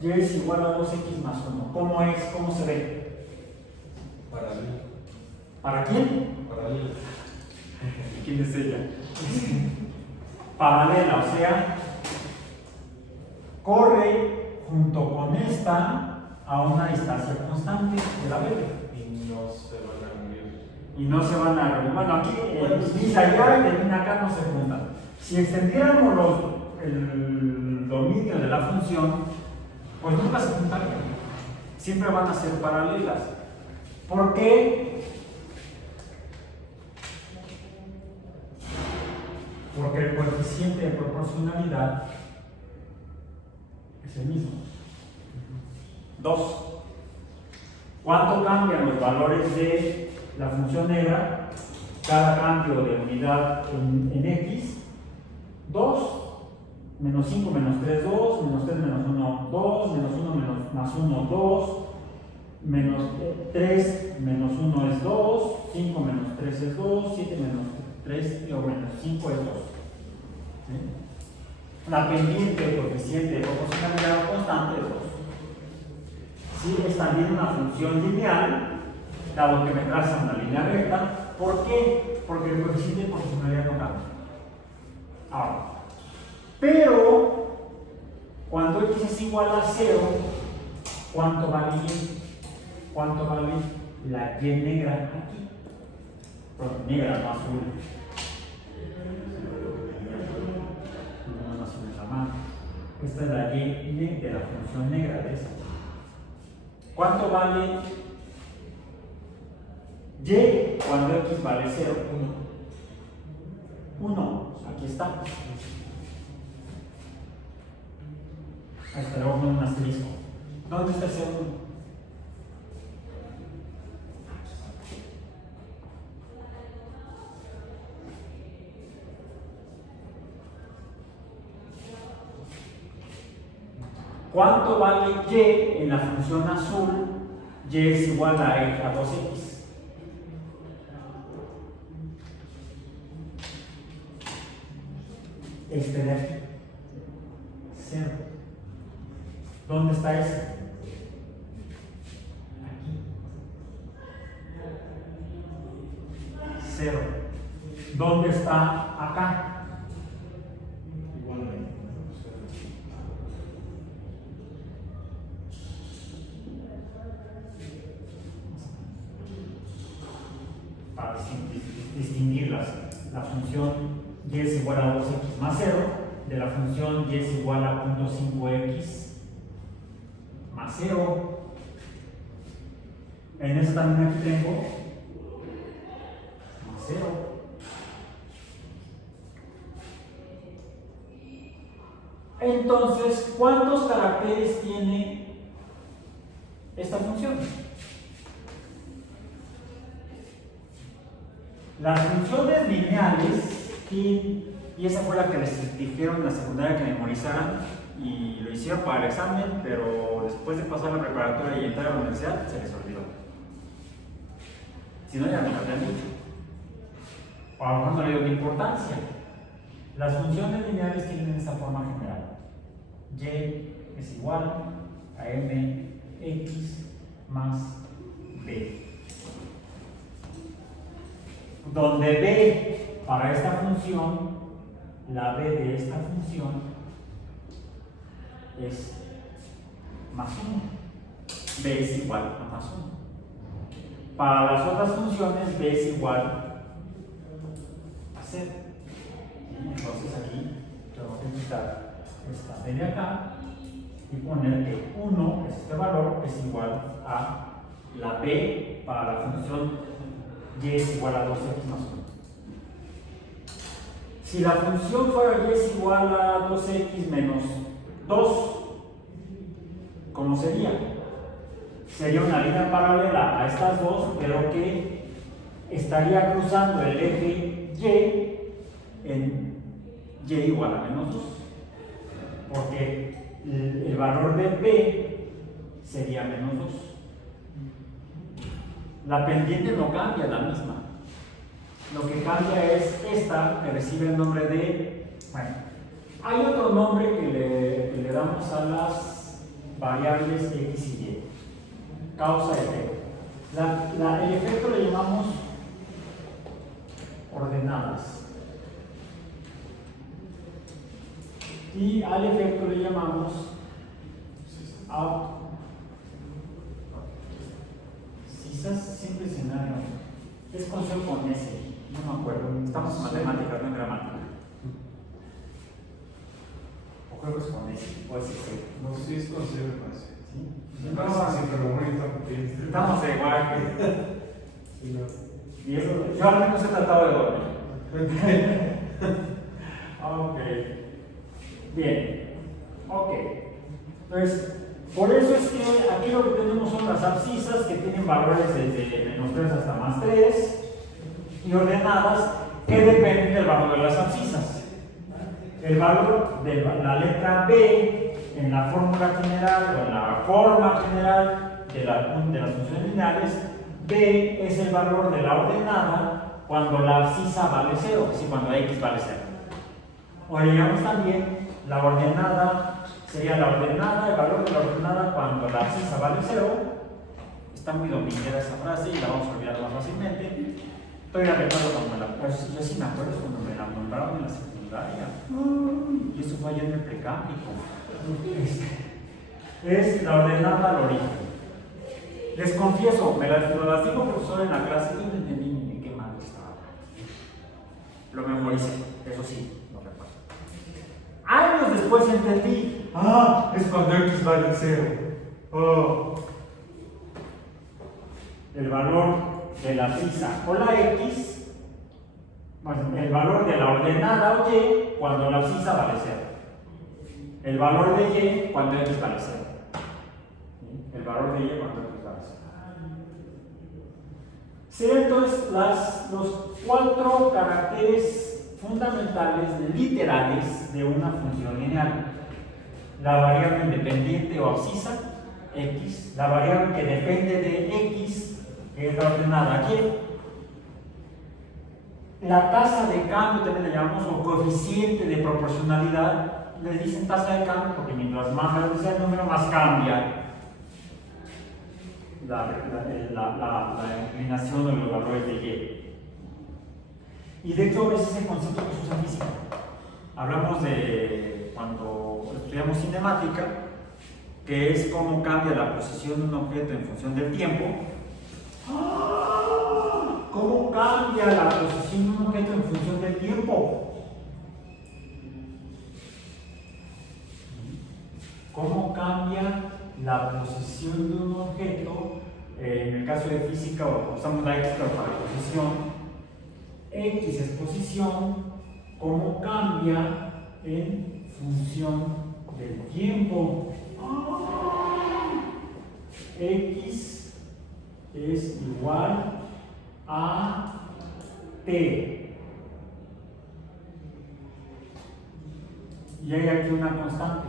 Y es igual a 2x más 1. ¿Cómo es? ¿Cómo se ve? Paralela. ¿Para quién? Paralela. ¿Quién es ella? Paralela, o sea, corre junto con esta a una distancia constante de la verde. Y no se van a unir. Y no se van a reunir. Bueno, aquí dice allá y termina acá, no se juntan. Si extendiéramos el dominio de la función, pues nunca se juntarían. Siempre van a ser paralelas. ¿Por qué? Porque el coeficiente de proporcionalidad es el mismo. 2. ¿Cuánto cambian los valores de la función negra? Cada cambio de unidad en x. 2. Menos 5 menos 3, 2. Menos 3 menos 1, 2. Menos 1 menos, más 1, 2. Menos 3 menos 1 es 2. 5 menos 3 es 2. 7 menos 3 o menos 5 es 2. ¿Sí? La pendiente del coeficiente de proporcionalidad constante es 2. Sí, es también una función lineal, dado que me traza una línea recta. ¿Por qué? Porque el coeficiente de proporcionalidad no cambia. Ahora, pero cuando x es igual a 0, ¿cuánto vale y? ¿Cuánto vale la y negra aquí? Bueno, negra, no azul. No azul es la mano. Esta es la y de la función negra de esa. ¿Cuánto vale y cuando x vale 0? 1. Aquí está. Ahí está, le voy a poner un asterisco. ¿Dónde está ese 1? ¿Cuánto vale y en la función azul? Y es igual a 2x. Este de aquí. 0. ¿Dónde está ese? Aquí. 0. ¿Dónde está acá? Para distinguirlas, la función y es igual a 2x más 0 de la función y es igual a 0.5x más 0. En esta también aquí tengo más 0. Entonces, ¿cuántos caracteres tiene esta función? Las funciones lineales, y esa fue la que les dijeron en la secundaria que memorizaran y lo hicieron para el examen, pero después de pasar la preparatoria y entrar a la universidad se les olvidó. Si no, ya no lo habían dicho. O a lo mejor no le dio importancia. Las funciones lineales tienen esta forma general. Y es igual a mx más b. Donde b para esta función, la b de esta función es más 1. B es igual a más 1. Para las otras funciones, b es igual a 0. Entonces aquí tengo que quitar esta b de acá y poner que 1, que es este valor, es igual a la b para la función y es igual a 2x más 1. Si la función fuera y es igual a 2x menos 2, ¿cómo sería? Sería una línea paralela a estas dos, pero que estaría cruzando el eje y en y igual a menos 2. Porque el valor de b sería menos 2. La pendiente no cambia, la misma. Lo que cambia es esta, que recibe el nombre de... Bueno, hay otro nombre que le damos a las variables x y y. Causa-efecto. El efecto le llamamos ordenadas. Y al efecto le llamamos siempre escenario. Es concepto con S, no me acuerdo. Estamos en matemáticas, no en gramática. es con S, o es C. No, sí es con C, me parece. ¿Sí? Me parece que sí, pero bueno, está bien. Estamos de igual que. Sí, no. Y eso, yo al menos he tratado de dormir. Ok. Bien. Ok. Entonces, por eso es que aquí lo que tenemos son las abscisas que tienen valores desde menos 3 hasta más 3 y ordenadas que dependen del valor de las abscisas. El valor de la letra B en la fórmula general o en la forma general de las funciones lineales, B es el valor de la ordenada cuando la abscisa vale 0, es decir, cuando X vale 0. O le llamamos también la ordenada, sería la ordenada, el valor de la ordenada cuando la abscisa vale 0. Está muy dominguera esa frase y la vamos a olvidar más fácilmente. Todavía recuerdo cuando pues yo sí me acuerdo cuando me la nombraron en la secundaria. Y eso fue allá en el precámbrico. Es la ordenada al origen. Les confieso, me las dijo profesor en la clase y no entendí ni qué mal estaba. Lo memoricé, eso sí, no recuerdo. Años después entendí. Es cuando X vale 0. El valor de la abscisa o la X, bueno, el valor de la ordenada o Y cuando la abscisa vale 0. El valor de Y cuando X vale 0. El valor de Y cuando X vale 0. Serían entonces los 4 caracteres fundamentales literales de una función lineal. La variable independiente o abscisa, X, la variable que depende de X, que es la ordenada Y. La tasa de cambio también le llamamos o coeficiente de proporcionalidad. Les dicen tasa de cambio porque mientras más grande sea el número, más cambia la inclinación de los valores de Y. Y de hecho, ese es el concepto que se usa en física. Hablamos de cuando estudiamos cinemática, que es cómo cambia la posición de un objeto en función del tiempo. ¿Cómo cambia la posición de un objeto en función del tiempo? ¿Cómo cambia la posición de un objeto? En el caso de física usamos la X para posición. X es posición. ¿Cómo cambia en función del tiempo? X es igual a T. Y hay aquí una constante.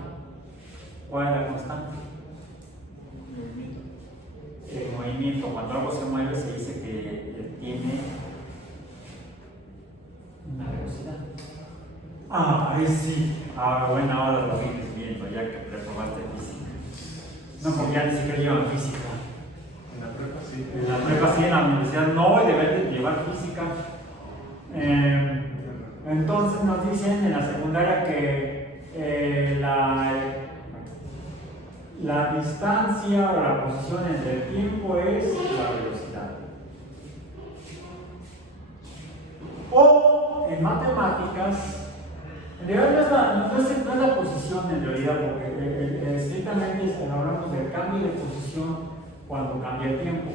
¿Cuál es la constante? El movimiento. Cuando algo se mueve se dice que tiene una velocidad. Ahí sí. Bueno, ahora lo vienes viendo ya que reprobaste física. No, porque ya ni siquiera llevan física. En la prepa sí. En la prepa sí, en la universidad no, y deben de llevar física. Entonces nos dicen en la secundaria que la distancia o la posición entre el tiempo es la velocidad. O en matemáticas, en realidad no es la posición en realidad, porque estrictamente hablamos del cambio de posición cuando cambia el tiempo.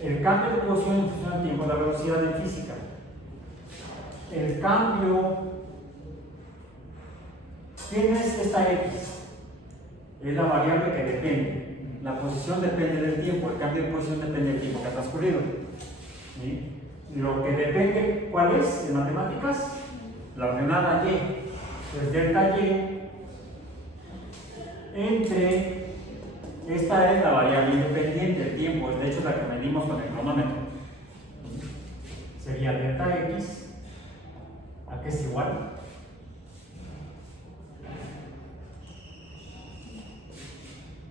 El cambio de posición en función del tiempo es la velocidad en física. El cambio, ¿quién es esta X? Es la variable que depende. La posición depende del tiempo, el cambio de posición depende del tiempo que ha transcurrido. ¿Sí? Lo que depende, ¿cuál es en matemáticas? La ordenada Y. Pues delta Y entre, esta es la variable independiente, el tiempo, de hecho es la que medimos con el cronómetro. Sería delta X, ¿a qué es igual?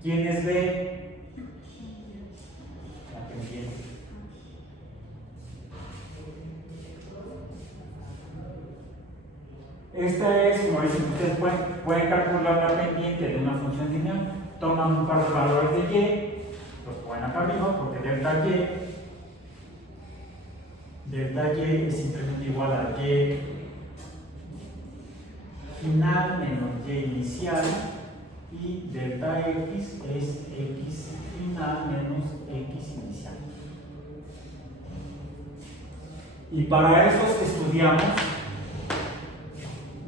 ¿Quién es B? La pendiente. Esta es, como dicen ustedes, pueden calcular la pendiente de una función lineal. Toman un par de valores de Y, los ponen acá arriba, porque delta Y es simplemente igual a Y final menos y inicial, y delta x es x final menos x inicial. Y para eso es que estudiamos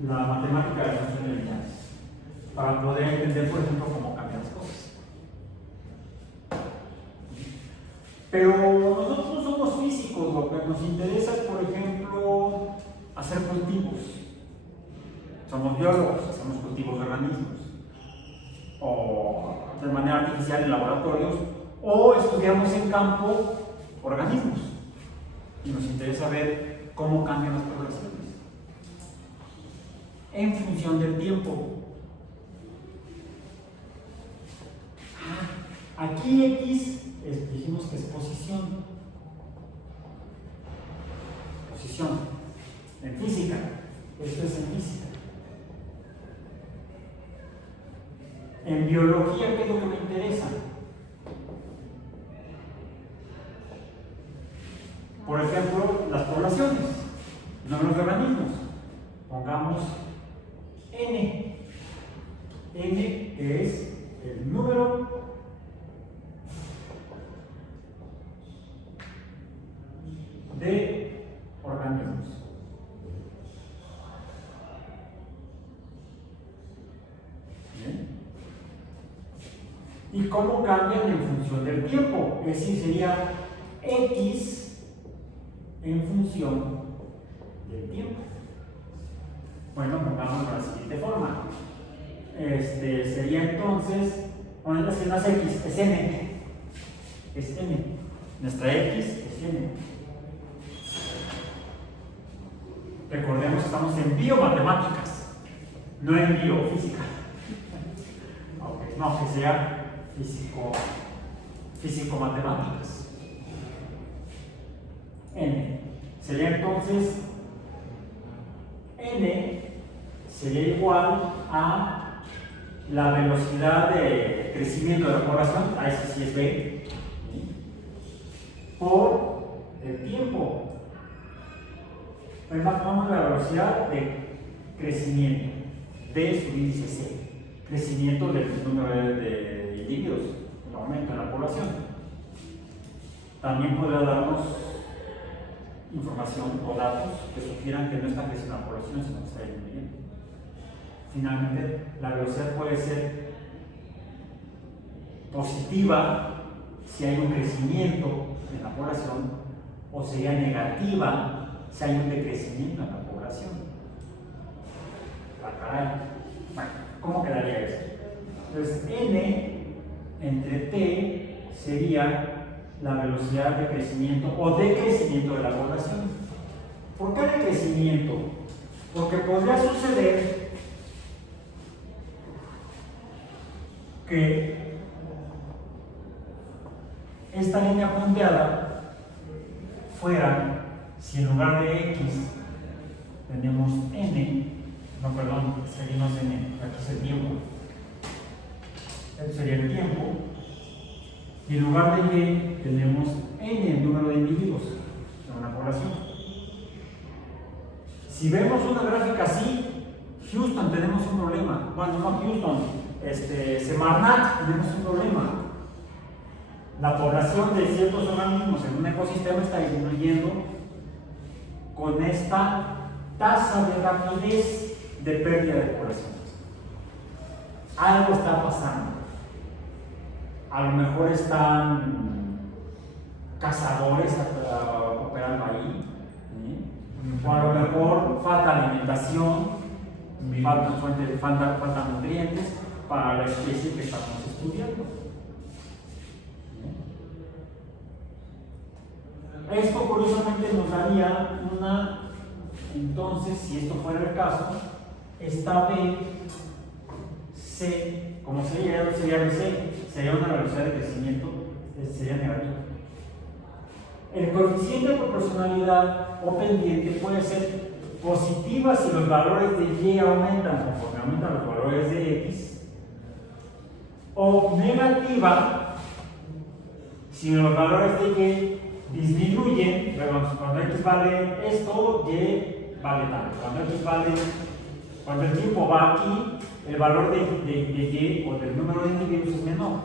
la matemática de funciones lineales, para poder entender, por ejemplo, cómo cambian las cosas. Pero nosotros no somos físicos, lo que nos interesa es, por ejemplo, hacer cultivos. Somos biólogos, hacemos cultivos de organismos, o de manera artificial en laboratorios, o estudiamos en campo organismos, y nos interesa ver cómo cambian las poblaciones en función del tiempo. Aquí X dijimos que es posición. Posición. En física. Esto es en física. En biología, ¿qué es lo que me interesa? Por ejemplo, las poblaciones, números de organismos. Pongamos N. N es el número de organismos. ¿Bien? ¿Y cómo cambian en función del tiempo? Es decir, sería X en función del tiempo. Bueno, pongamos de la siguiente forma. Sería entonces, bueno, es que no es X, es N. Es N. Nuestra X es N. Recordemos que estamos en biomatemáticas, no en biofísica. Okay. No, que sea físico-matemáticas. N. Sería entonces, N sería igual a la velocidad de crecimiento de la población, a eso sí es B, por el tiempo. Vamos a la velocidad de crecimiento de su índice C, crecimiento del número de individuos, el aumento en la población. También podrá darnos información o datos que sugieran que no está creciendo la población, sino que está disminuyendo. Finalmente, la velocidad puede ser positiva si hay un crecimiento en la población, o sería negativa si hay un decrecimiento en la población. Caray. Bueno, ¿cómo quedaría eso? Entonces, N entre T sería la velocidad de crecimiento o decrecimiento de la población. ¿Por qué decrecimiento? Porque podría suceder que esta línea punteada fuera, si en lugar de X tenemos N, no, perdón, aquí no es N, aquí es el tiempo. Este sería el tiempo. Y en lugar de Y tenemos N, el número de individuos en una población. Si vemos una gráfica así, Houston tenemos un problema. Bueno, no Houston, Semarnat tenemos un problema. La población de ciertos organismos en un ecosistema está disminuyendo con esta tasa de rapidez de pérdida de población. Algo está pasando. A lo mejor están cazadores operando ahí, ¿sí? O a lo mejor falta alimentación, faltan nutrientes para la especie que estamos estudiando. ¿Sí? Esto curiosamente nos daría una, entonces, si esto fuera el caso, esta B, C, como sería BC, sería una velocidad de crecimiento, sería negativa. El coeficiente de proporcionalidad o pendiente puede ser positiva si los valores de Y aumentan conforme aumentan los valores de X, o negativa si los valores de Y disminuyen. Cuando X vale esto, Y vale tanto. Cuando X vale Cuando el tiempo va aquí, el valor de y o del número de individuos es menor.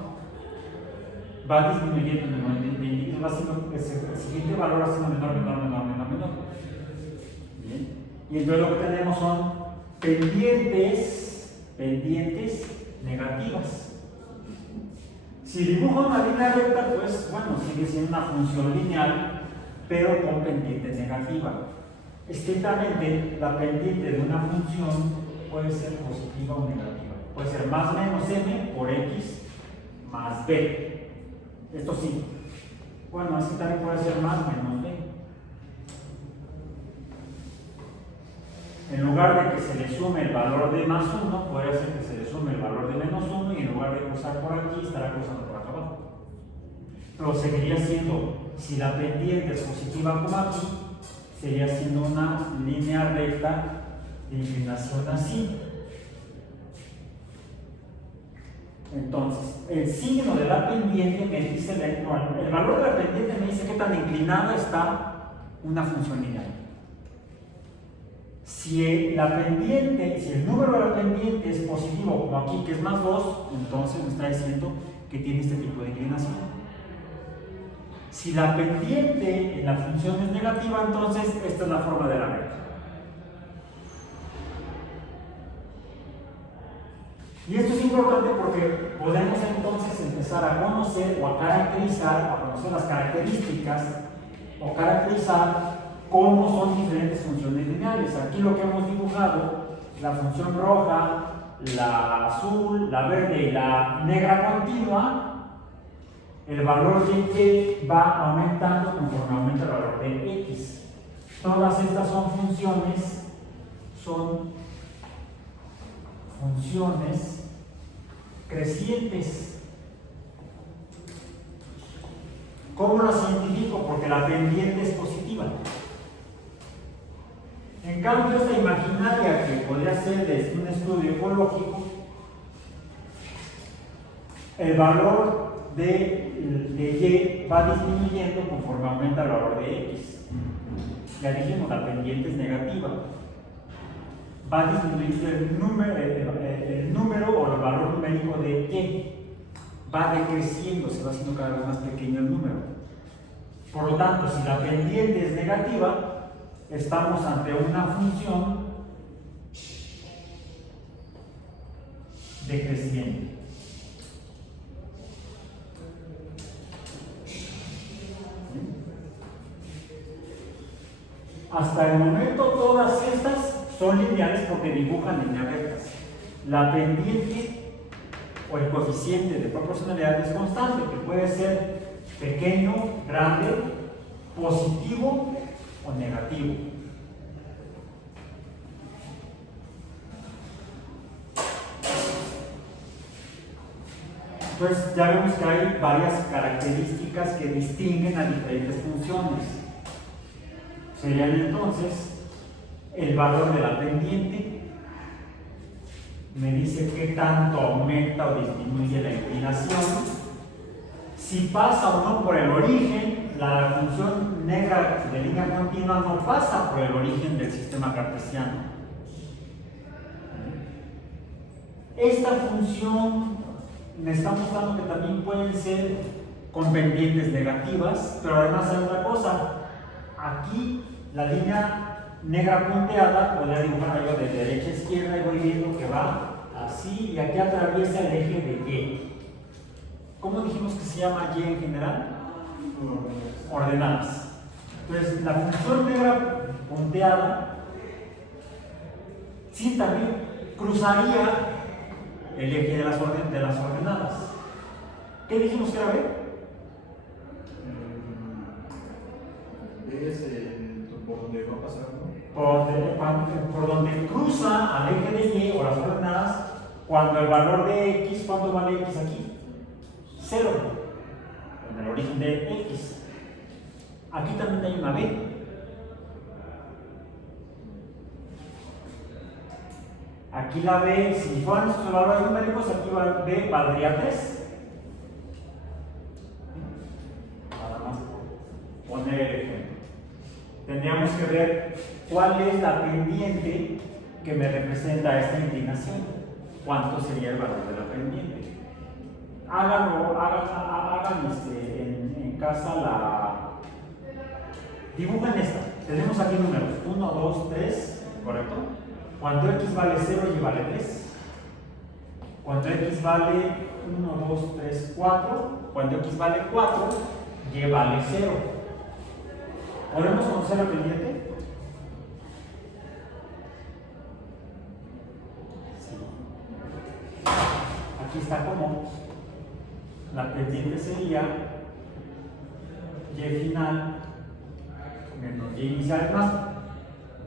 Va disminuyendo el número de individuos, va siendo, el siguiente valor va siendo menor. Bien. Y entonces lo que tenemos son pendientes negativas. Si dibujo una línea recta, pues bueno, sigue siendo una función lineal, pero con pendiente negativa. Estrictamente, la pendiente de una función puede ser positiva o negativa. Puede ser más menos m por x más b. Esto sí. Bueno, así también puede ser más menos b. En lugar de que se le sume el valor de más 1, podría ser que se le sume el valor de menos 1 y en lugar de cruzar por aquí, estará cruzando por acá abajo. Pero seguiría siendo, si la pendiente es positiva como aquí, sería siendo una línea recta de inclinación así. Entonces, el signo de la pendiente me dice, el valor de la pendiente me dice qué tan inclinada está una función lineal. Si el número de la pendiente es positivo, como aquí, que es más 2, entonces me está diciendo que tiene este tipo de inclinación. Si la pendiente en la función es negativa, entonces esta es la forma de la recta. Y esto es importante porque podemos entonces empezar a conocer o a caracterizar, a conocer las características o caracterizar cómo son diferentes funciones lineales. Aquí lo que hemos dibujado, la función roja, la azul, la verde y la negra continua, el valor de y va aumentando conforme aumenta el valor de x. Todas estas son funciones crecientes. ¿Cómo las identifico? Porque la pendiente es positiva. En cambio, esta imaginaria, que podría ser de un estudio ecológico, el valor de y va disminuyendo conforme aumenta el valor de x. Ya dijimos, la pendiente es negativa. Va disminuyendo el número o el valor numérico de y. Va decreciendo, se va haciendo cada vez más pequeño el número. Por lo tanto, si la pendiente es negativa, estamos ante una función decreciente. Hasta el momento todas estas son lineales porque dibujan líneas rectas. La pendiente o el coeficiente de proporcionalidad es constante, que puede ser pequeño, grande, positivo o negativo. Entonces ya vemos que hay varias características que distinguen a diferentes funciones. Serían entonces el valor de la pendiente, me dice qué tanto aumenta o disminuye la inclinación, si pasa o no por el origen. La función negra de línea continua no pasa por el origen del sistema cartesiano. Esta función me está mostrando que también pueden ser con pendientes negativas, pero además hay otra cosa. Aquí la línea negra punteada podría dibujarla yo de derecha a izquierda y voy viendo que va así y aquí atraviesa el eje de y. ¿Cómo dijimos que se llama y en general? Ordenadas. Entonces la función negra punteada sí también cruzaría el eje de las ordenadas. ¿Qué dijimos que era B? B es por donde va a pasar, ¿no? Por donde cruza al eje de y o las ordenadas, cuando el valor de x, ¿cuánto vale x aquí? 0, en el origen de x. Aquí también hay una b. Aquí la b, si fueran nuestros valores numéricos, aquí b valdría 3. Nada más por poner el ejemplo. Tendríamos que ver cuál es la pendiente que me representa esta inclinación. ¿Cuánto sería el valor de la pendiente? Hagan en casa dibujen esta. Tenemos aquí números 1, 2, 3, ¿correcto? Cuando x vale 0, y vale 3. Cuando x vale 1, 2, 3, 4. Cuando x vale 4, y vale 0. ¿Podemos conocer la pendiente? Sí. Aquí está como la pendiente sería y final menos y inicial más.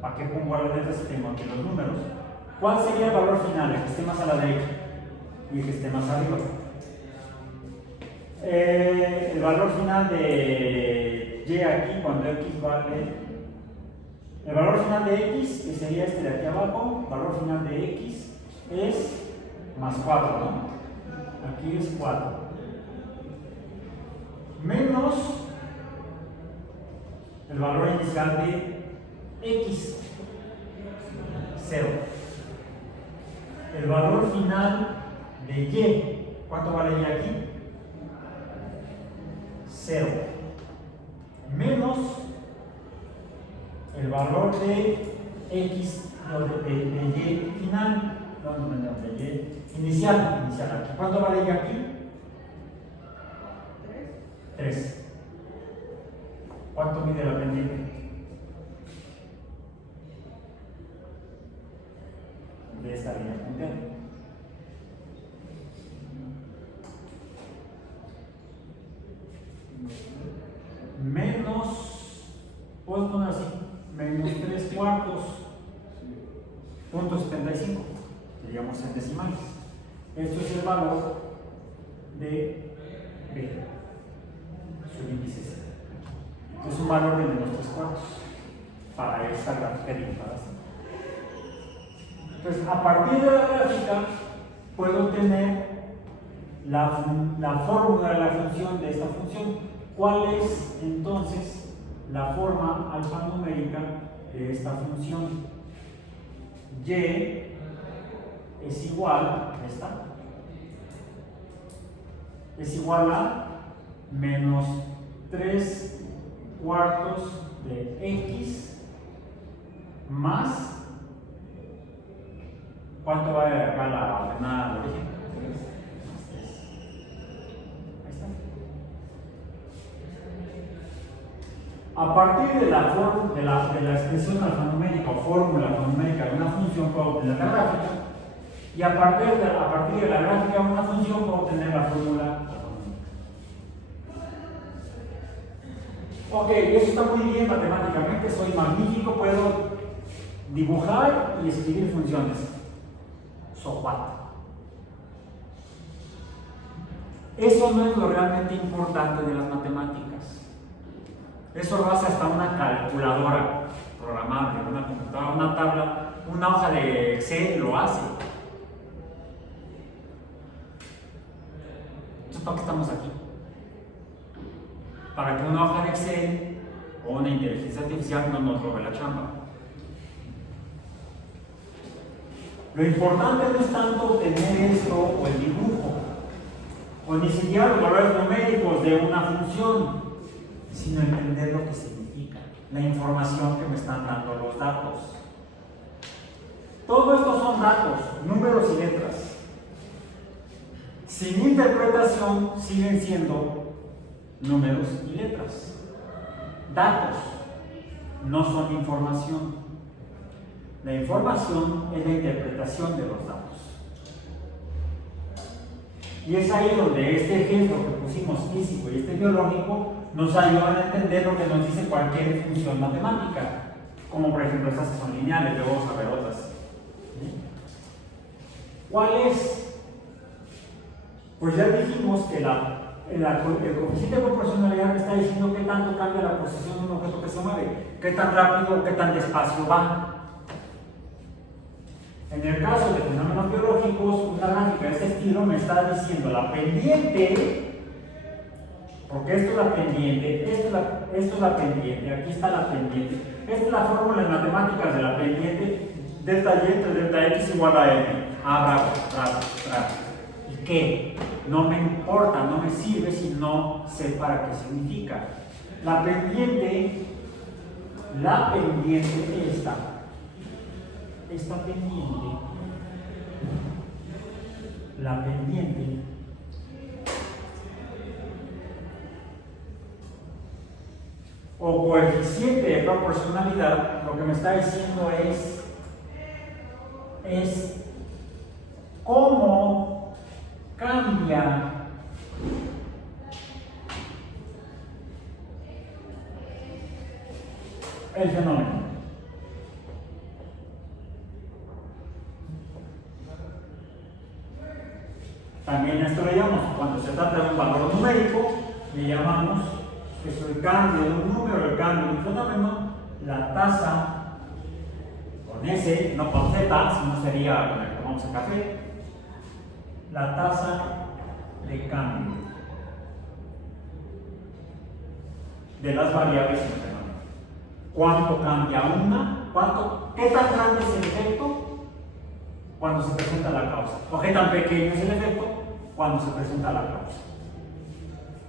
¿Para qué pongo las letras si tengo aquí los números? ¿Cuál sería el valor final? El que esté más a la derecha y el que esté más arriba. El valor final de y aquí cuando x vale. El valor final de x, que sería este de aquí abajo, valor final de x es más 4, ¿no? Aquí es 4. Menos el valor inicial de x, 0. El valor final de y, ¿cuánto vale y aquí? 0. Menos el valor de x, de y final, no, de y inicial, aquí. ¿Cuánto vale y aquí? 3. ¿Cuánto mide la pendiente? De esta línea punteada. Menos, puedo poner así, menos 3 cuartos, punto 75, diríamos en decimales. Esto es el valor de B, su índice C. Es un valor de menos 3 cuartos para esta gráfica dibujada así. Entonces, a partir de la gráfica, puedo tener la fórmula de la función de esta función. ¿Cuál es entonces la forma alfanumérica de esta función? Y es igual a esta. Es igual a menos 3 cuartos de x más. ¿Cuánto va a acá la ordenada de origen? A partir de la expresión alfanumérica o fórmula alfanumérica de una función puedo obtener la gráfica, y a partir de la gráfica de una función puedo obtener la fórmula alfanumérica. Ok, eso está muy bien matemáticamente, soy magnífico, puedo dibujar y escribir funciones. So what? Eso no es lo realmente importante de las matemáticas. Eso lo hace hasta una calculadora programable, una computadora, una tabla, una hoja de Excel lo hace. Entonces, ¿para qué estamos aquí? Para que una hoja de Excel o una inteligencia artificial no nos robe la chamba. Lo importante no es tanto obtener esto o el dibujo, o ni siquiera los valores numéricos de una función, sino entender lo que significa, la información que me están dando los datos. Todo esto son datos, números y letras. Sin interpretación siguen siendo números y letras. Datos no son información. La información es la interpretación de los datos. Y es ahí donde este ejemplo que pusimos físico y este biológico nos ayudan a entender lo que nos dice cualquier función matemática, como por ejemplo estas que son lineales, luego vamos a ver otras. ¿Sí? ¿Cuál es? Pues ya dijimos que el coeficiente de proporcionalidad me está diciendo qué tanto cambia la posición de un objeto que se mueve, qué tan rápido o qué tan despacio va. En el caso de fenómenos biológicos, una gráfica de este estilo me está diciendo la pendiente, porque esto es la pendiente, esto es la pendiente, aquí está la pendiente. Esta es la fórmula en matemáticas de la pendiente delta y entre delta x igual a m. Bravo. ¿Y qué? No me importa, no me sirve si no sé para qué significa. La pendiente esta pendiente, la pendiente o coeficiente de proporcionalidad, lo que me está diciendo es cómo cambia el fenómeno. También esto le llamamos, cuando se trata de un valor numérico, le llamamos que es el cambio de un número, el cambio de un fenómeno, la tasa, con S, no con Z, sino sería con el que tomamos el café, la tasa de cambio de las variables en el fenómeno. ¿Cuánto cambia una? ¿Qué tan grande es el efecto cuando se presenta la causa? ¿O qué tan pequeño es el efecto cuando se presenta la causa?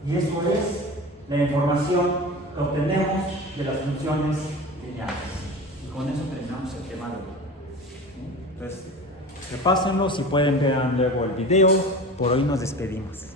Y eso es la información que obtenemos de las funciones lineales. Y con eso terminamos el tema de hoy. Entonces, repásenlo, si pueden ver luego el video. Por hoy nos despedimos.